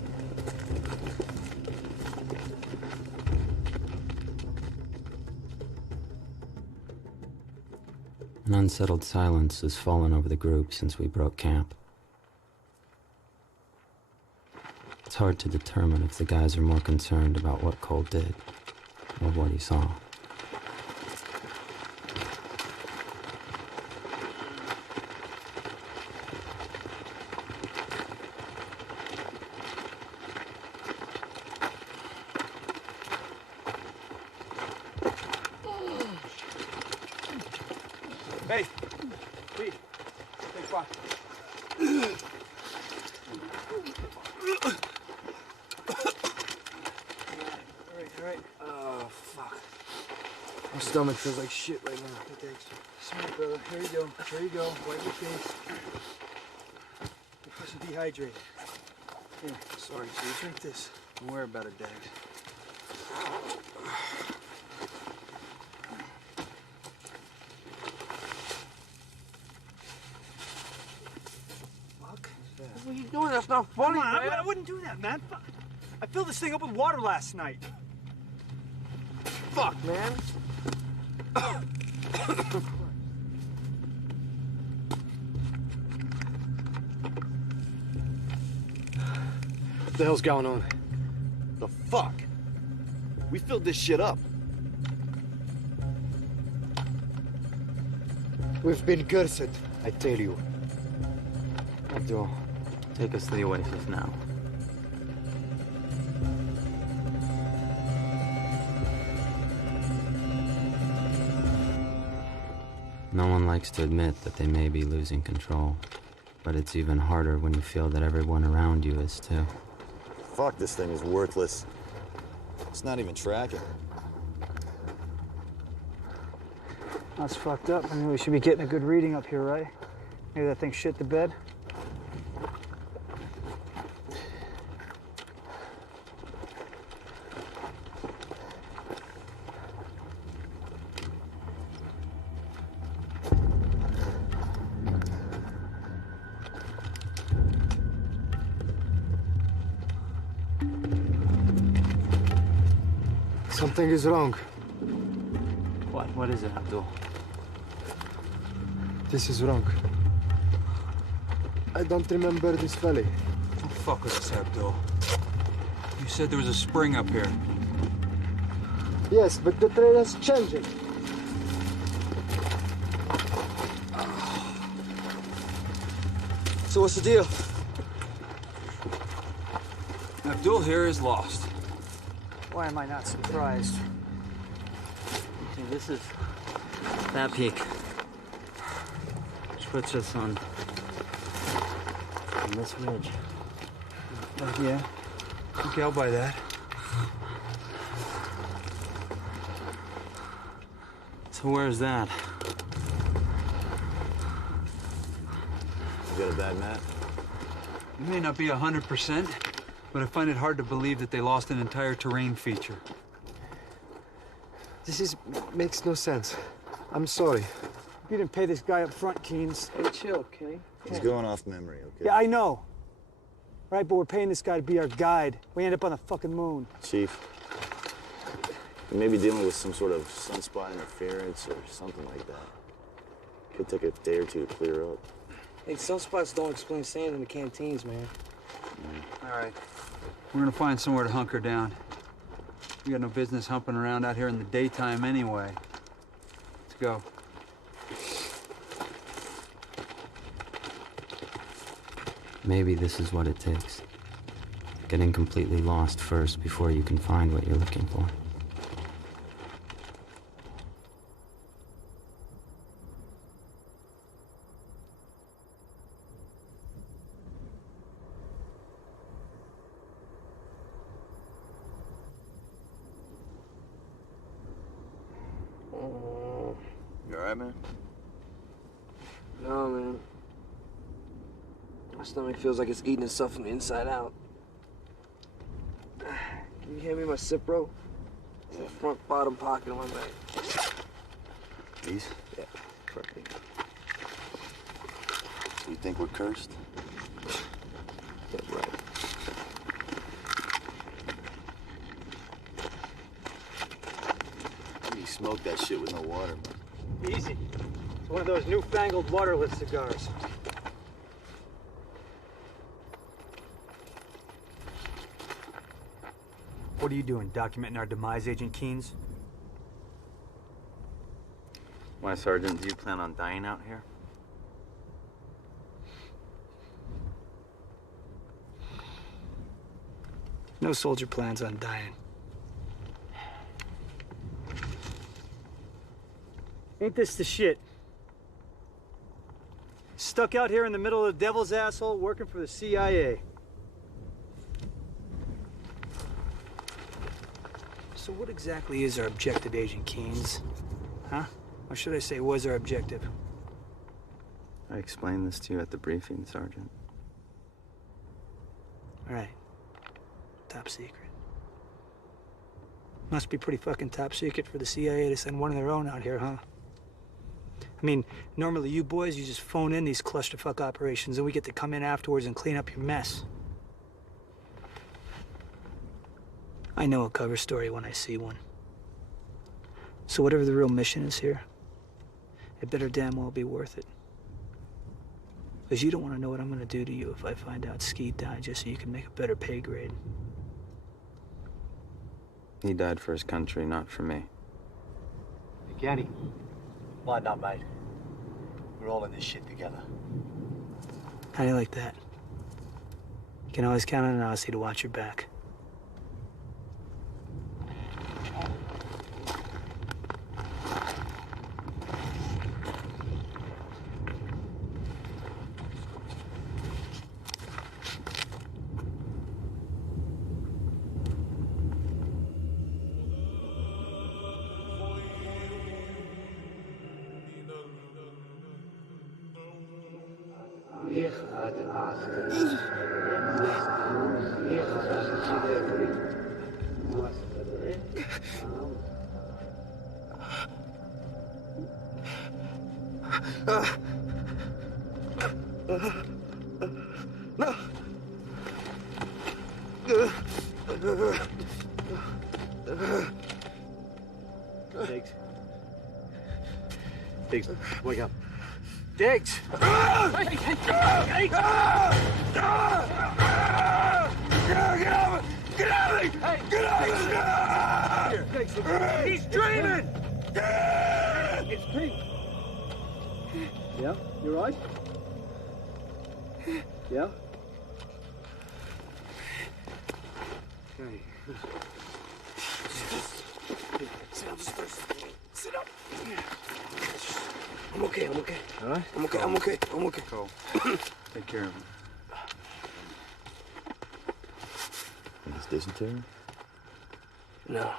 An unsettled silence has fallen over the group since we broke camp. It's hard to determine if the guys are more concerned about what Cole did or what he saw. Hey, Pete, take 5. All right. Oh, fuck. My stomach feels like shit right now. Hey, thanks. Smart, brother. Here you go. Here you go. Wipe your face. You're pushing dehydrated. Here. Sorry, Chief. Drink this. Don't worry about it, Dad. What are you doing? That's not funny, Come on, man. I wouldn't do that, man. I filled this thing up with water last night. Fuck, man. What the hell's going on? The fuck? We filled this shit up. We've been cursed, I tell you. Abdul, take us to the oasis now. No one likes to admit that they may be losing control, but it's even harder when you feel that everyone around you is too. Fuck, this thing is worthless. It's not even tracking. That's fucked up. I mean, we should be getting a good reading up here, right? Maybe that thing shit the bed. Something is wrong. What? What is it, Abdul? This is wrong. I don't remember this valley. Don't fuck with us, Abdul. You said there was a spring up here. Yes, but the trail is changing. So what's the deal? Abdul here is lost. Why am I not surprised? Okay, this is that peak. Which puts us on this ridge. Yeah. Okay, I'll buy that. So where's that? You got a bad map? It may not be 100%, but I find it hard to believe that they lost an entire terrain feature. Makes no sense. I'm sorry. You didn't pay this guy up front, Keynes. Hey, chill, Kenny. He's going off memory, okay? Yeah, I know. Right, but we're paying this guy to be our guide. We end up on the fucking moon. Chief, you may be dealing with some sort of sunspot interference or something like that. Could take a day or two to clear up. Hey, sunspots don't explain sand in the canteens, man. All right. We're gonna find somewhere to hunker down. We got no business humping around out here in the daytime anyway. Let's go. Maybe this is what it takes. Getting completely lost first before you can find what you're looking for. You alright, man? No, man. My stomach feels like it's eating itself from the inside out. Can you hand me my Cipro? It's in the front bottom pocket of my bag. These? Yeah, perfect. So you think we're cursed? Yeah, right. You smoke that shit with no water, man. Easy. It's one of those newfangled waterless cigars. What are you doing, documenting our demise, Agent Keynes? Why, Sergeant, do you plan on dying out here? No soldier plans on dying. Ain't this the shit? Stuck out here in the middle of the devil's asshole working for the CIA. So what exactly is our objective, Agent Keynes? Huh? Or should I say, was our objective? I explained this to you at the briefing, Sergeant. All right. Top secret. Must be pretty fucking top secret for the CIA to send one of their own out here, huh? I mean, normally you boys, you just phone in these clusterfuck operations and we get to come in afterwards and clean up your mess. I know a cover story when I see one. So whatever the real mission is here, it better damn well be worth it. Because you don't want to know what I'm going to do to you if I find out Skeet died just so you can make a better pay grade. He died for his country, not for me. Kenny, why not, mate? We're all in this shit together. How do you like that? You can always count on an Aussie to watch your back. عسكري No. Diggs. Diggs, wake up. Diggs! Get out of it! Get out of it! Get out of it! He's dreaming! It's Pete. Yeah? You right? Yeah? Okay. Sit up, sit up. I'm okay, I'm okay. All right? I'm okay, I'm okay, I'm okay. Go. Take care of him. And this dysentery? No.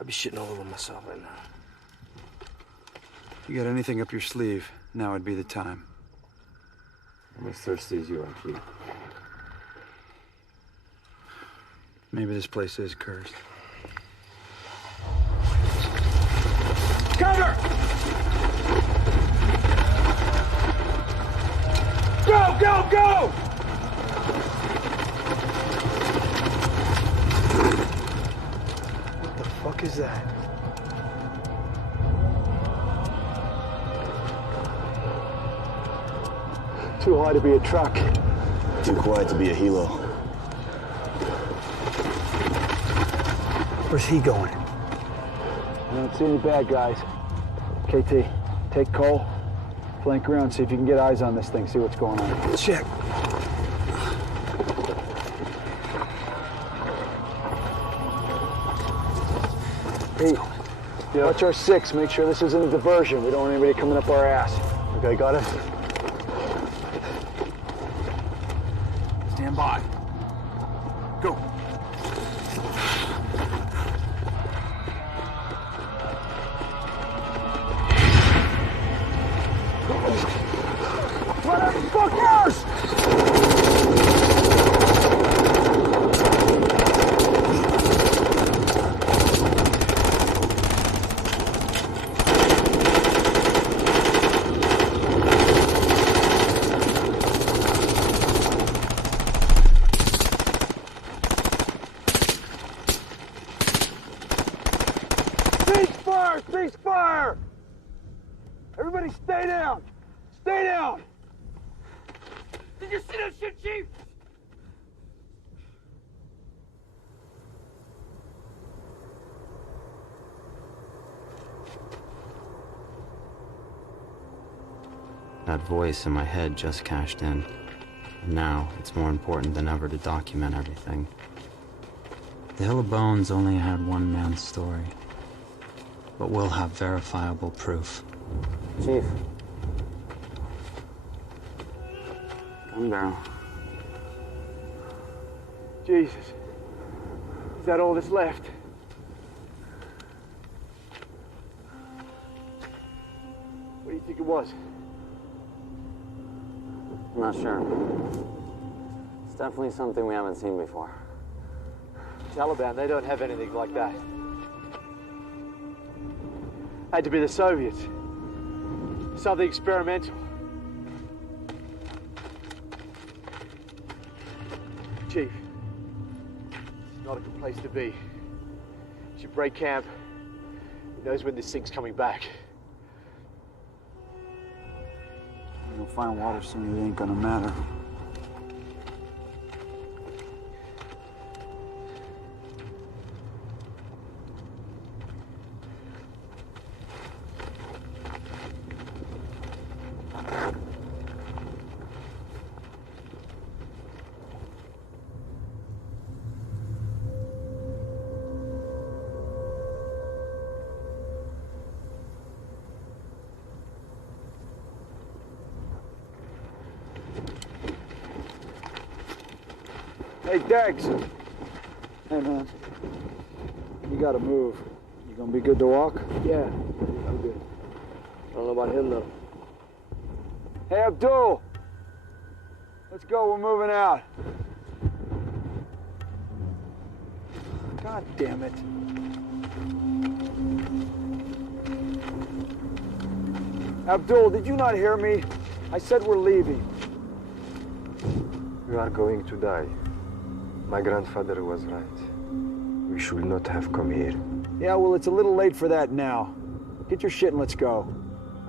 I'd be shitting all over myself right now. You got anything up your sleeve, now would be the time. I'm as thirsty as you are, Chief. Maybe this place is cursed. Cover! Go, go, go! What the fuck is that? Too high to be a truck. Too quiet to be a helo. Where's he going? I don't see any bad guys. KT, take Cole, flank around, see if you can get eyes on this thing, see what's going on. Check. Pete, watch our 6. Make sure this isn't a diversion. We don't want anybody coming up our ass. Okay, got it? Stand by. Go. Motherfuckers! Ceasefire! Ceasefire! Everybody stay down! Stay down! Did you see that shit, Chief? That voice in my head just cashed in. And now, it's more important than ever to document everything. The Hill of Bones only had one man's story. But we'll have verifiable proof. Chief. Gun barrel. Jesus. Is that all that's left? What do you think it was? I'm not sure. It's definitely something we haven't seen before. Taliban, they don't have anything like that. Had to be the Soviets. Something experimental. Chief, it's not a good place to be. You should break camp. Who knows when this thing's coming back? You'll find water soon, it ain't gonna matter. Hey, Dex. Hey, man. You gotta move. You gonna be good to walk? Yeah, I'm good. I don't know about him, though. Hey, Abdul. Let's go, we're moving out. God damn it. Abdul, did you not hear me? I said we're leaving. You are going to die. My grandfather was right. We should not have come here. Yeah, well, it's a little late for that now. Get your shit and let's go.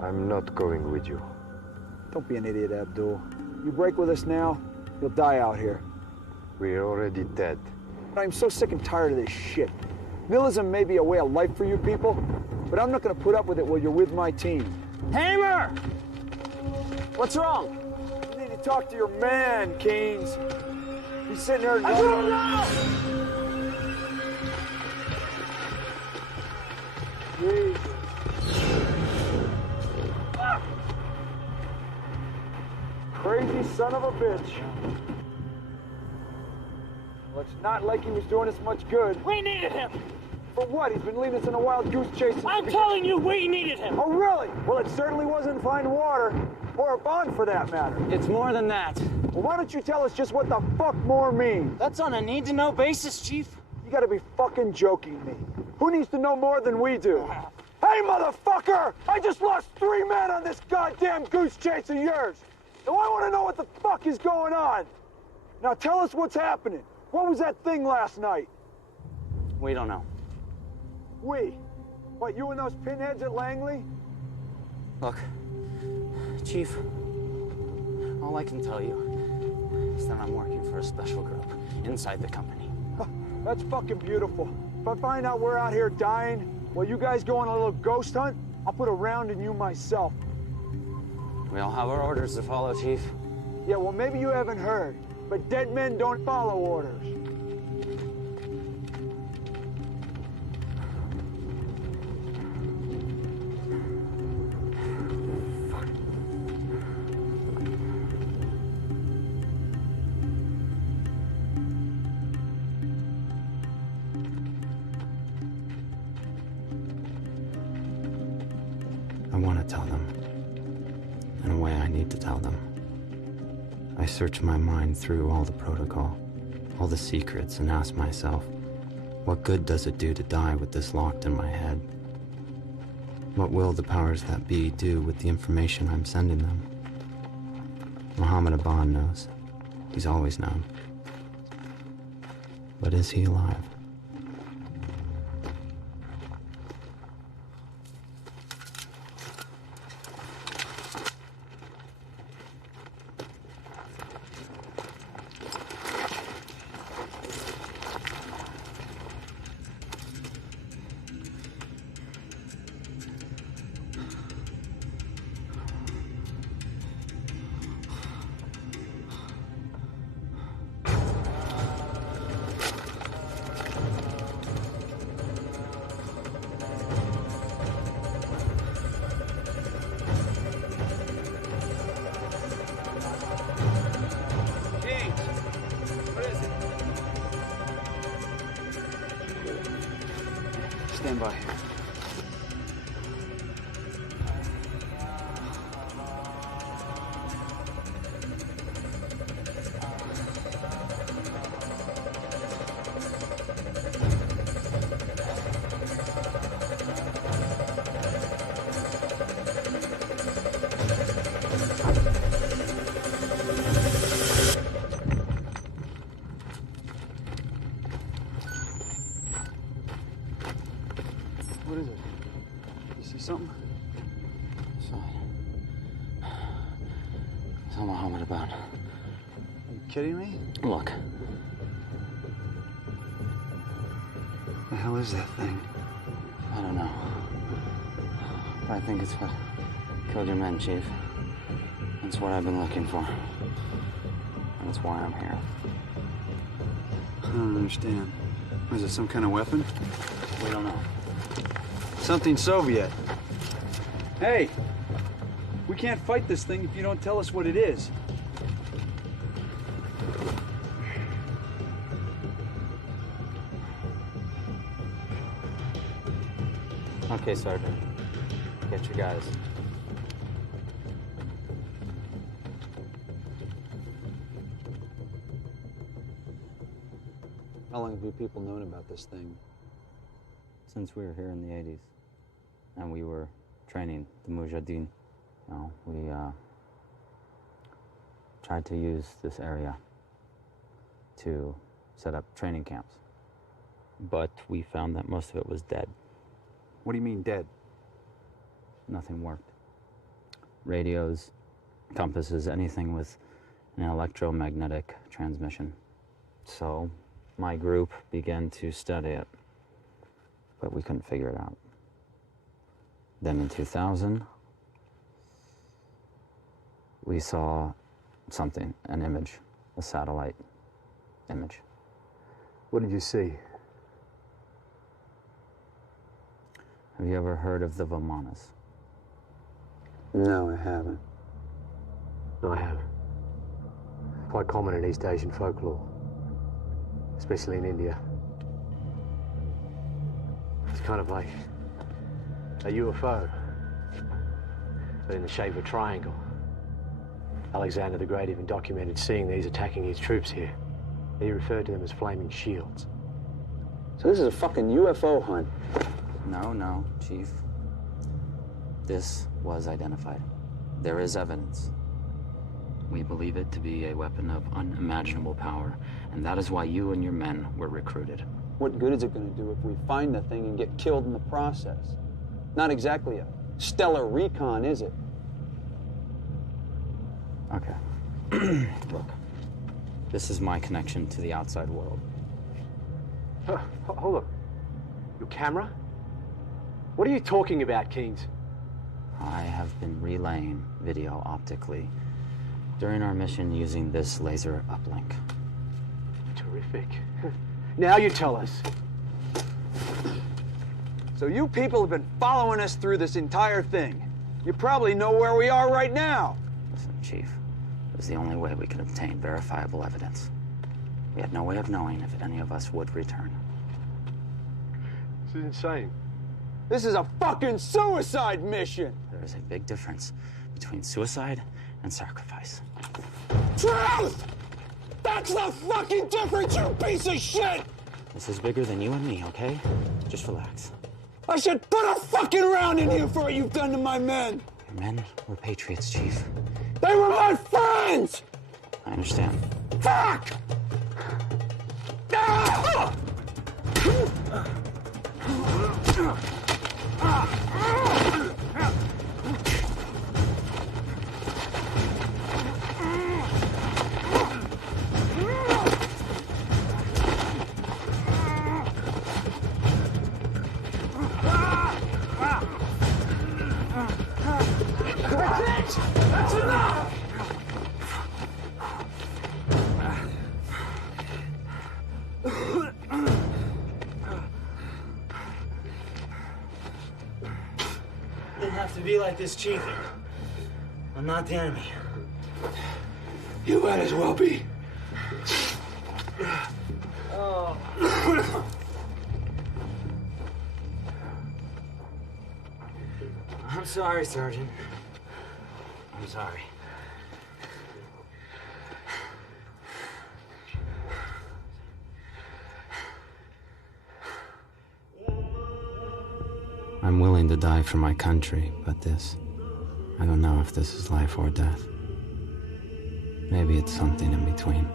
I'm not going with you. Don't be an idiot, Abdul. You break with us now, you'll die out here. We're already dead. I'm so sick and tired of this shit. Nihilism may be a way of life for you people, but I'm not gonna put up with it while you're with my team. Hamer! What's wrong? You need to talk to your man, Keynes. He's sitting there... I don't know! Jesus. Crazy son of a bitch. Well, it's not like he was doing us much good. We needed him! For what? He's been leading us in a wild goose chase. I'm telling you, we needed him! Oh, really? Well, it certainly wasn't fine water. Or a bond, for that matter. It's more than that. Well, why don't you tell us just what the fuck more means? That's on a need-to-know basis, Chief. You gotta be fucking joking me. Who needs to know more than we do? Hey, motherfucker! I just lost 3 men on this goddamn goose chase of yours. Now I want to know what the fuck is going on. Now tell us what's happening. What was that thing last night? We don't know. We? What, you and those pinheads at Langley? Look, Chief, all I can tell you is that I'm working for a special group inside the company. That's fucking beautiful. If I find out we're out here dying while you guys go on a little ghost hunt, I'll put a round in you myself. We all have our orders to follow, Chief. Yeah, well, maybe you haven't heard, but dead men don't follow orders. I want to tell them. In a way, I need to tell them. I search my mind through all the protocol, all the secrets, and ask myself, what good does it do to die with this locked in my head? What will the powers that be do with the information I'm sending them? Mohammed Aban knows. He's always known. But is he alive? Stand by. What is it? You see something? It's all Mohammed Aban. Are you kidding me? Look. The hell is that thing? I don't know. But I think it's what killed your men, Chief. That's what I've been looking for. And that's why I'm here. I don't understand. Is it some kind of weapon? We don't know. Something Soviet. Hey! We can't fight this thing if you don't tell us what it is. Okay, Sergeant. Get your guys. How long have you people known about this thing? Since we were here in the 80s, and we were training the Mujahideen, we tried to use this area to set up training camps. But we found that most of it was dead. What do you mean dead? Nothing worked. Radios, compasses, anything with an electromagnetic transmission. So my group began to study it, but we couldn't figure it out. Then in 2000, we saw something, an image, a satellite image. What did you see? Have you ever heard of the Vimanas? No, I haven't. No, I have. Quite common in East Asian folklore, especially in India. It's kind of like a UFO, but in the shape of a triangle. Alexander the Great even documented seeing these attacking his troops here. He referred to them as flaming shields. So this is a fucking UFO hunt. No, Chief. This was identified. There is evidence. We believe it to be a weapon of unimaginable power, and that is why you and your men were recruited. What good is it going to do if we find the thing and get killed in the process? Not exactly a stellar recon, is it? Okay. Look, this is my connection to the outside world. Hold on. Your camera? What are you talking about, Keynes? I have been relaying video optically during our mission using this laser uplink. Terrific. Now you tell us. So you people have been following us through this entire thing. You probably know where we are right now. Listen, Chief, it was the only way we could obtain verifiable evidence. We had no way of knowing if any of us would return. This is insane. This is a fucking suicide mission! There is a big difference between suicide and sacrifice. Truth! That's the fucking difference, you piece of shit! This is bigger than you and me, okay? Just relax. I should put a fucking round in you for what you've done to my men! Your men were patriots, Chief. They were my friends! I understand. Fuck! Ah! That's it! That's enough! Didn't have to be like this, Chief. I'm not the enemy. You might as well be. Oh. I'm sorry, Sergeant. I'm sorry. I'm willing to die for my country, but this, I don't know if this is life or death. Maybe it's something in between.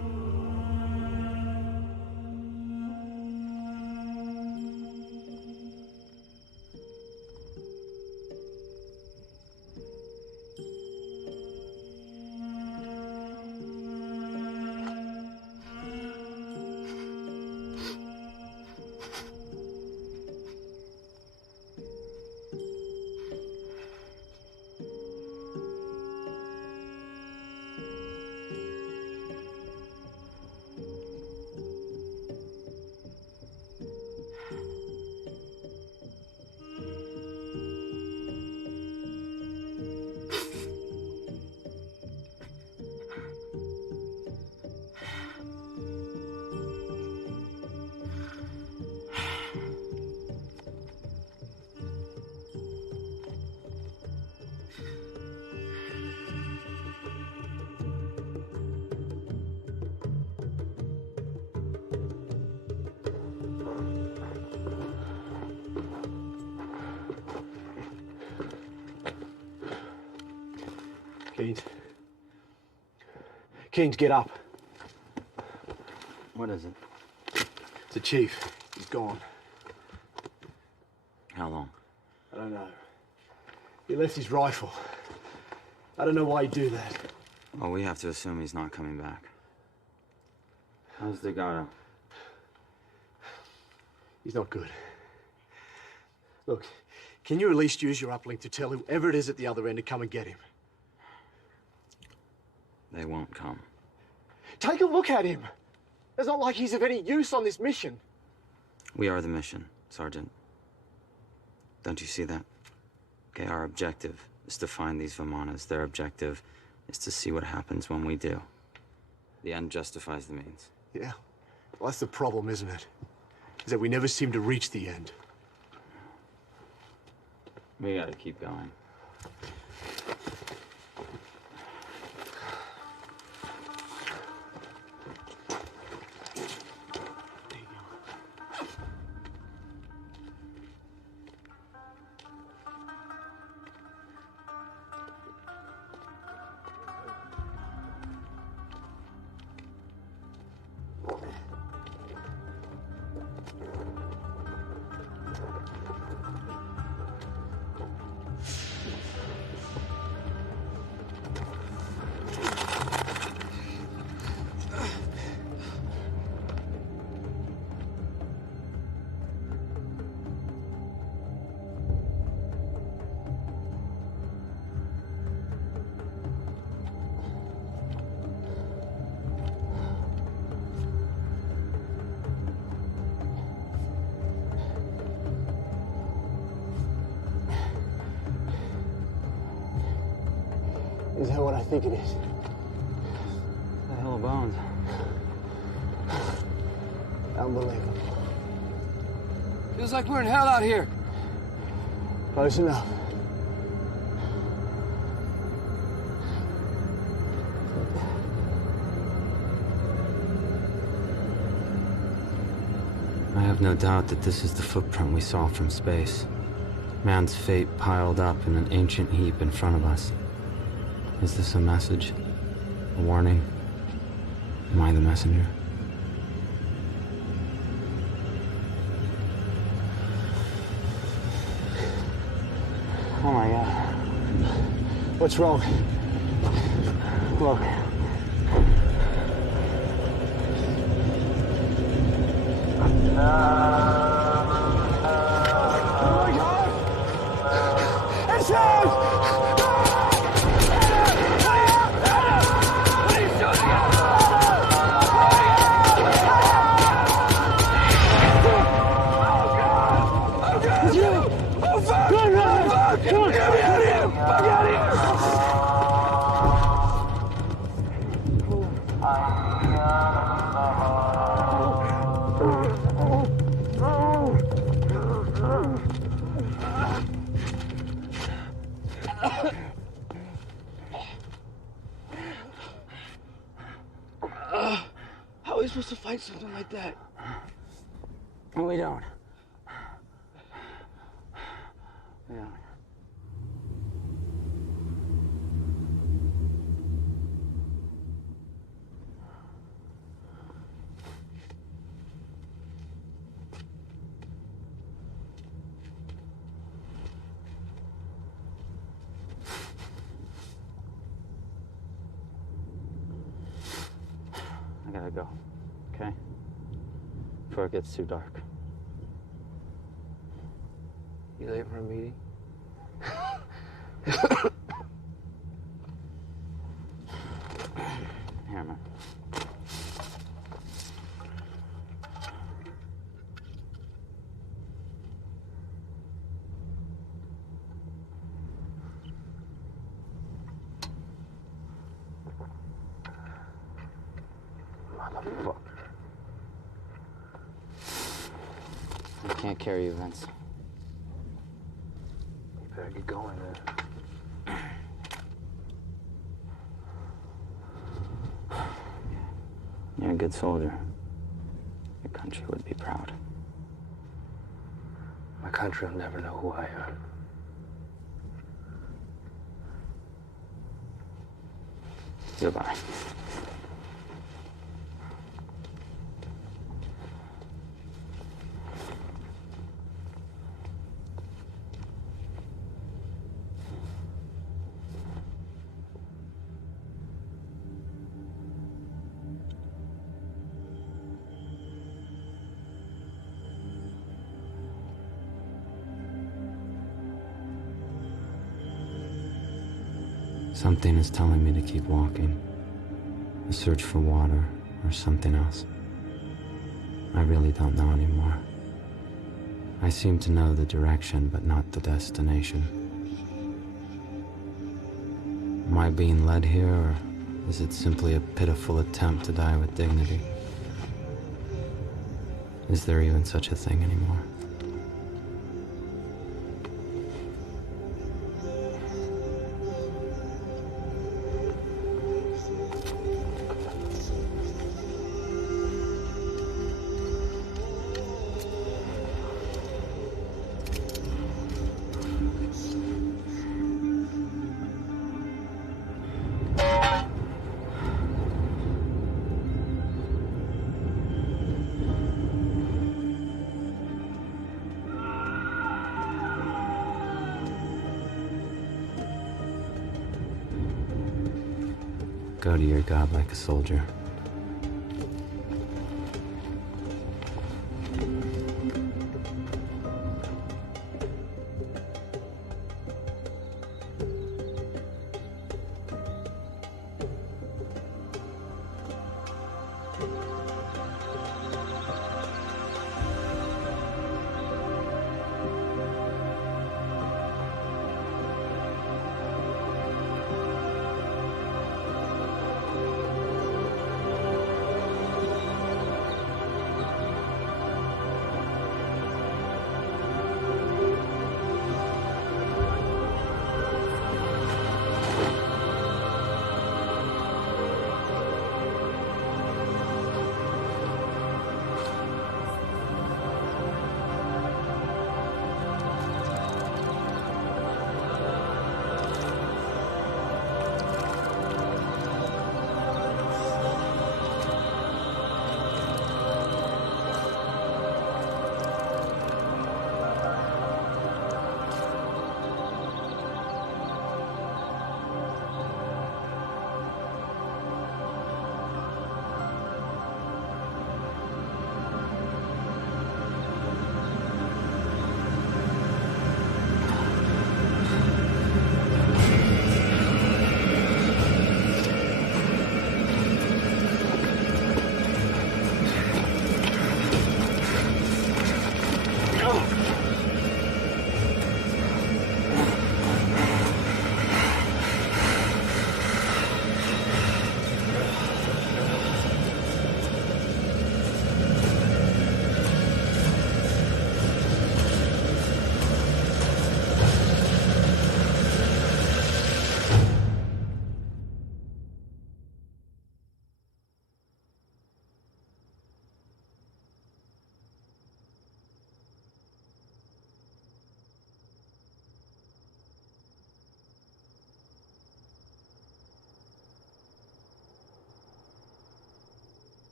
Keynes. Keynes, get up. What is it? It's the chief. He's gone. How long? I don't know. He left his rifle. I don't know why he'd do that. Well, we have to assume he's not coming back. How's Delgado? He's not good. Look, can you at least use your uplink to tell whoever it is at the other end to come and get him? They won't come. Take a look at him. It's not like he's of any use on this mission. We are the mission, Sergeant. Don't you see that? Okay, our objective is to find these Vimanas. Their objective is to see what happens when we do. The end justifies the means. Yeah. Well, that's the problem, isn't it? Is that we never seem to reach the end. We gotta keep going. Is that what I think it is? The hell of bones. Unbelievable. Feels like we're in hell out here. Close enough. I have no doubt that this is the footprint we saw from space. Man's fate piled up in an ancient heap in front of us. Is this a message? A warning? Am I the messenger? Oh my God. What's wrong? Look. Oh my God! It's him! How are we supposed to fight something like that? We don't. We don't. I gotta go, okay? Before it gets too dark. You late for a meeting? Here, man. Motherfucker. I can't carry you, Vince. You better get going then. You're a good soldier. Your country would be proud. My country will never know who I am. Goodbye. Something is telling me to keep walking. A search for water or something else. I really don't know anymore. I seem to know the direction, but not the destination. Am I being led here, or is it simply a pitiful attempt to die with dignity? Is there even such a thing anymore? Go to your God like a soldier.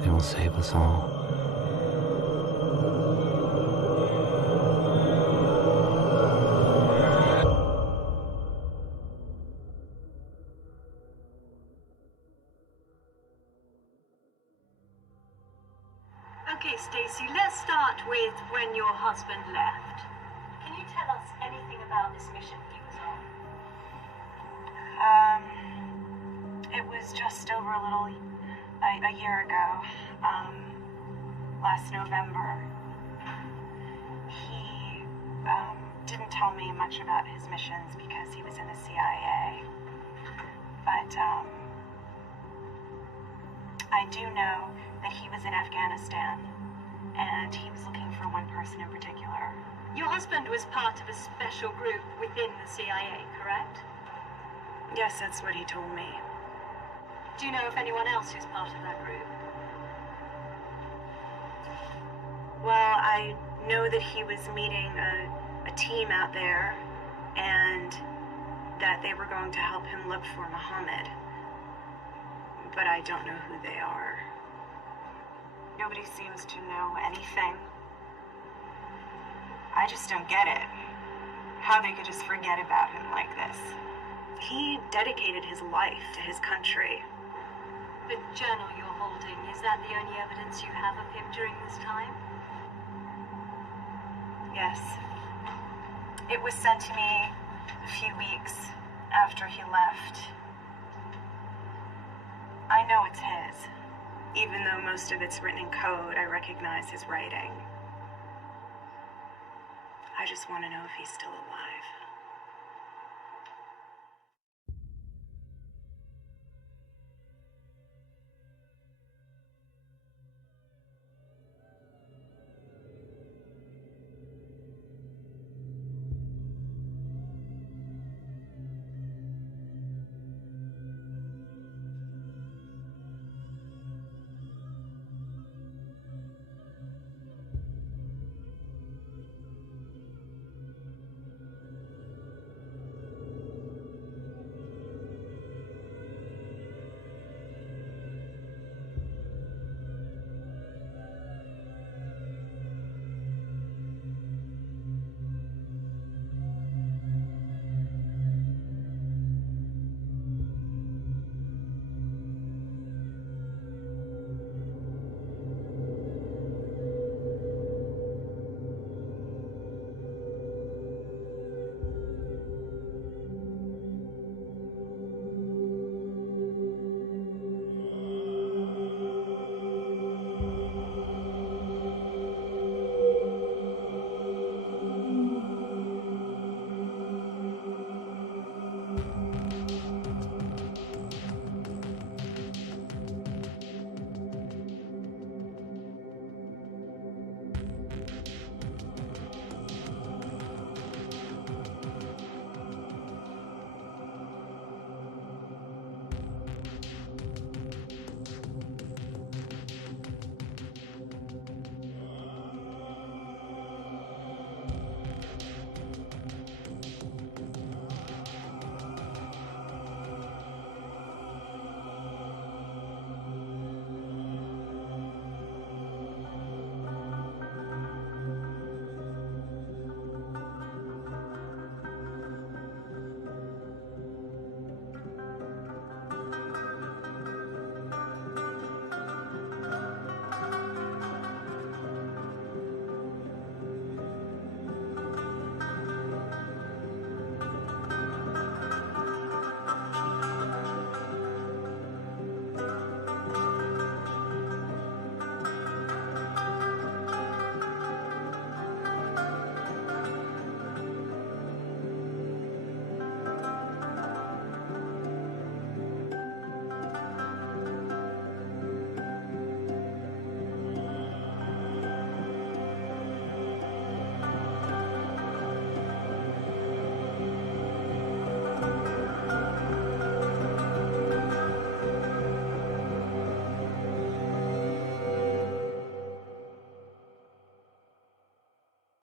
They will save us all. Okay, Stacy, let's start with when your husband left. Can you tell us anything about this mission he was on? It was just over a year ago, last November. He didn't tell me much about his missions because he was in the CIA. But I do know that he was in Afghanistan, and he was looking for one person in particular. Your husband was part of a special group within the CIA, correct? Yes, that's what he told me. Do you know of anyone else who's part of that group? Well, I know that he was meeting a team out there, and that they were going to help him look for Muhammad. But I don't know who they are. Nobody seems to know anything. I just don't get it. How they could just forget about him like this. He dedicated his life to his country. The journal you're holding, is that the only evidence you have of him during this time? Yes. It was sent to me a few weeks after he left. I know it's his. Even though most of it's written in code, I recognize his writing. I just want to know if he's still alive.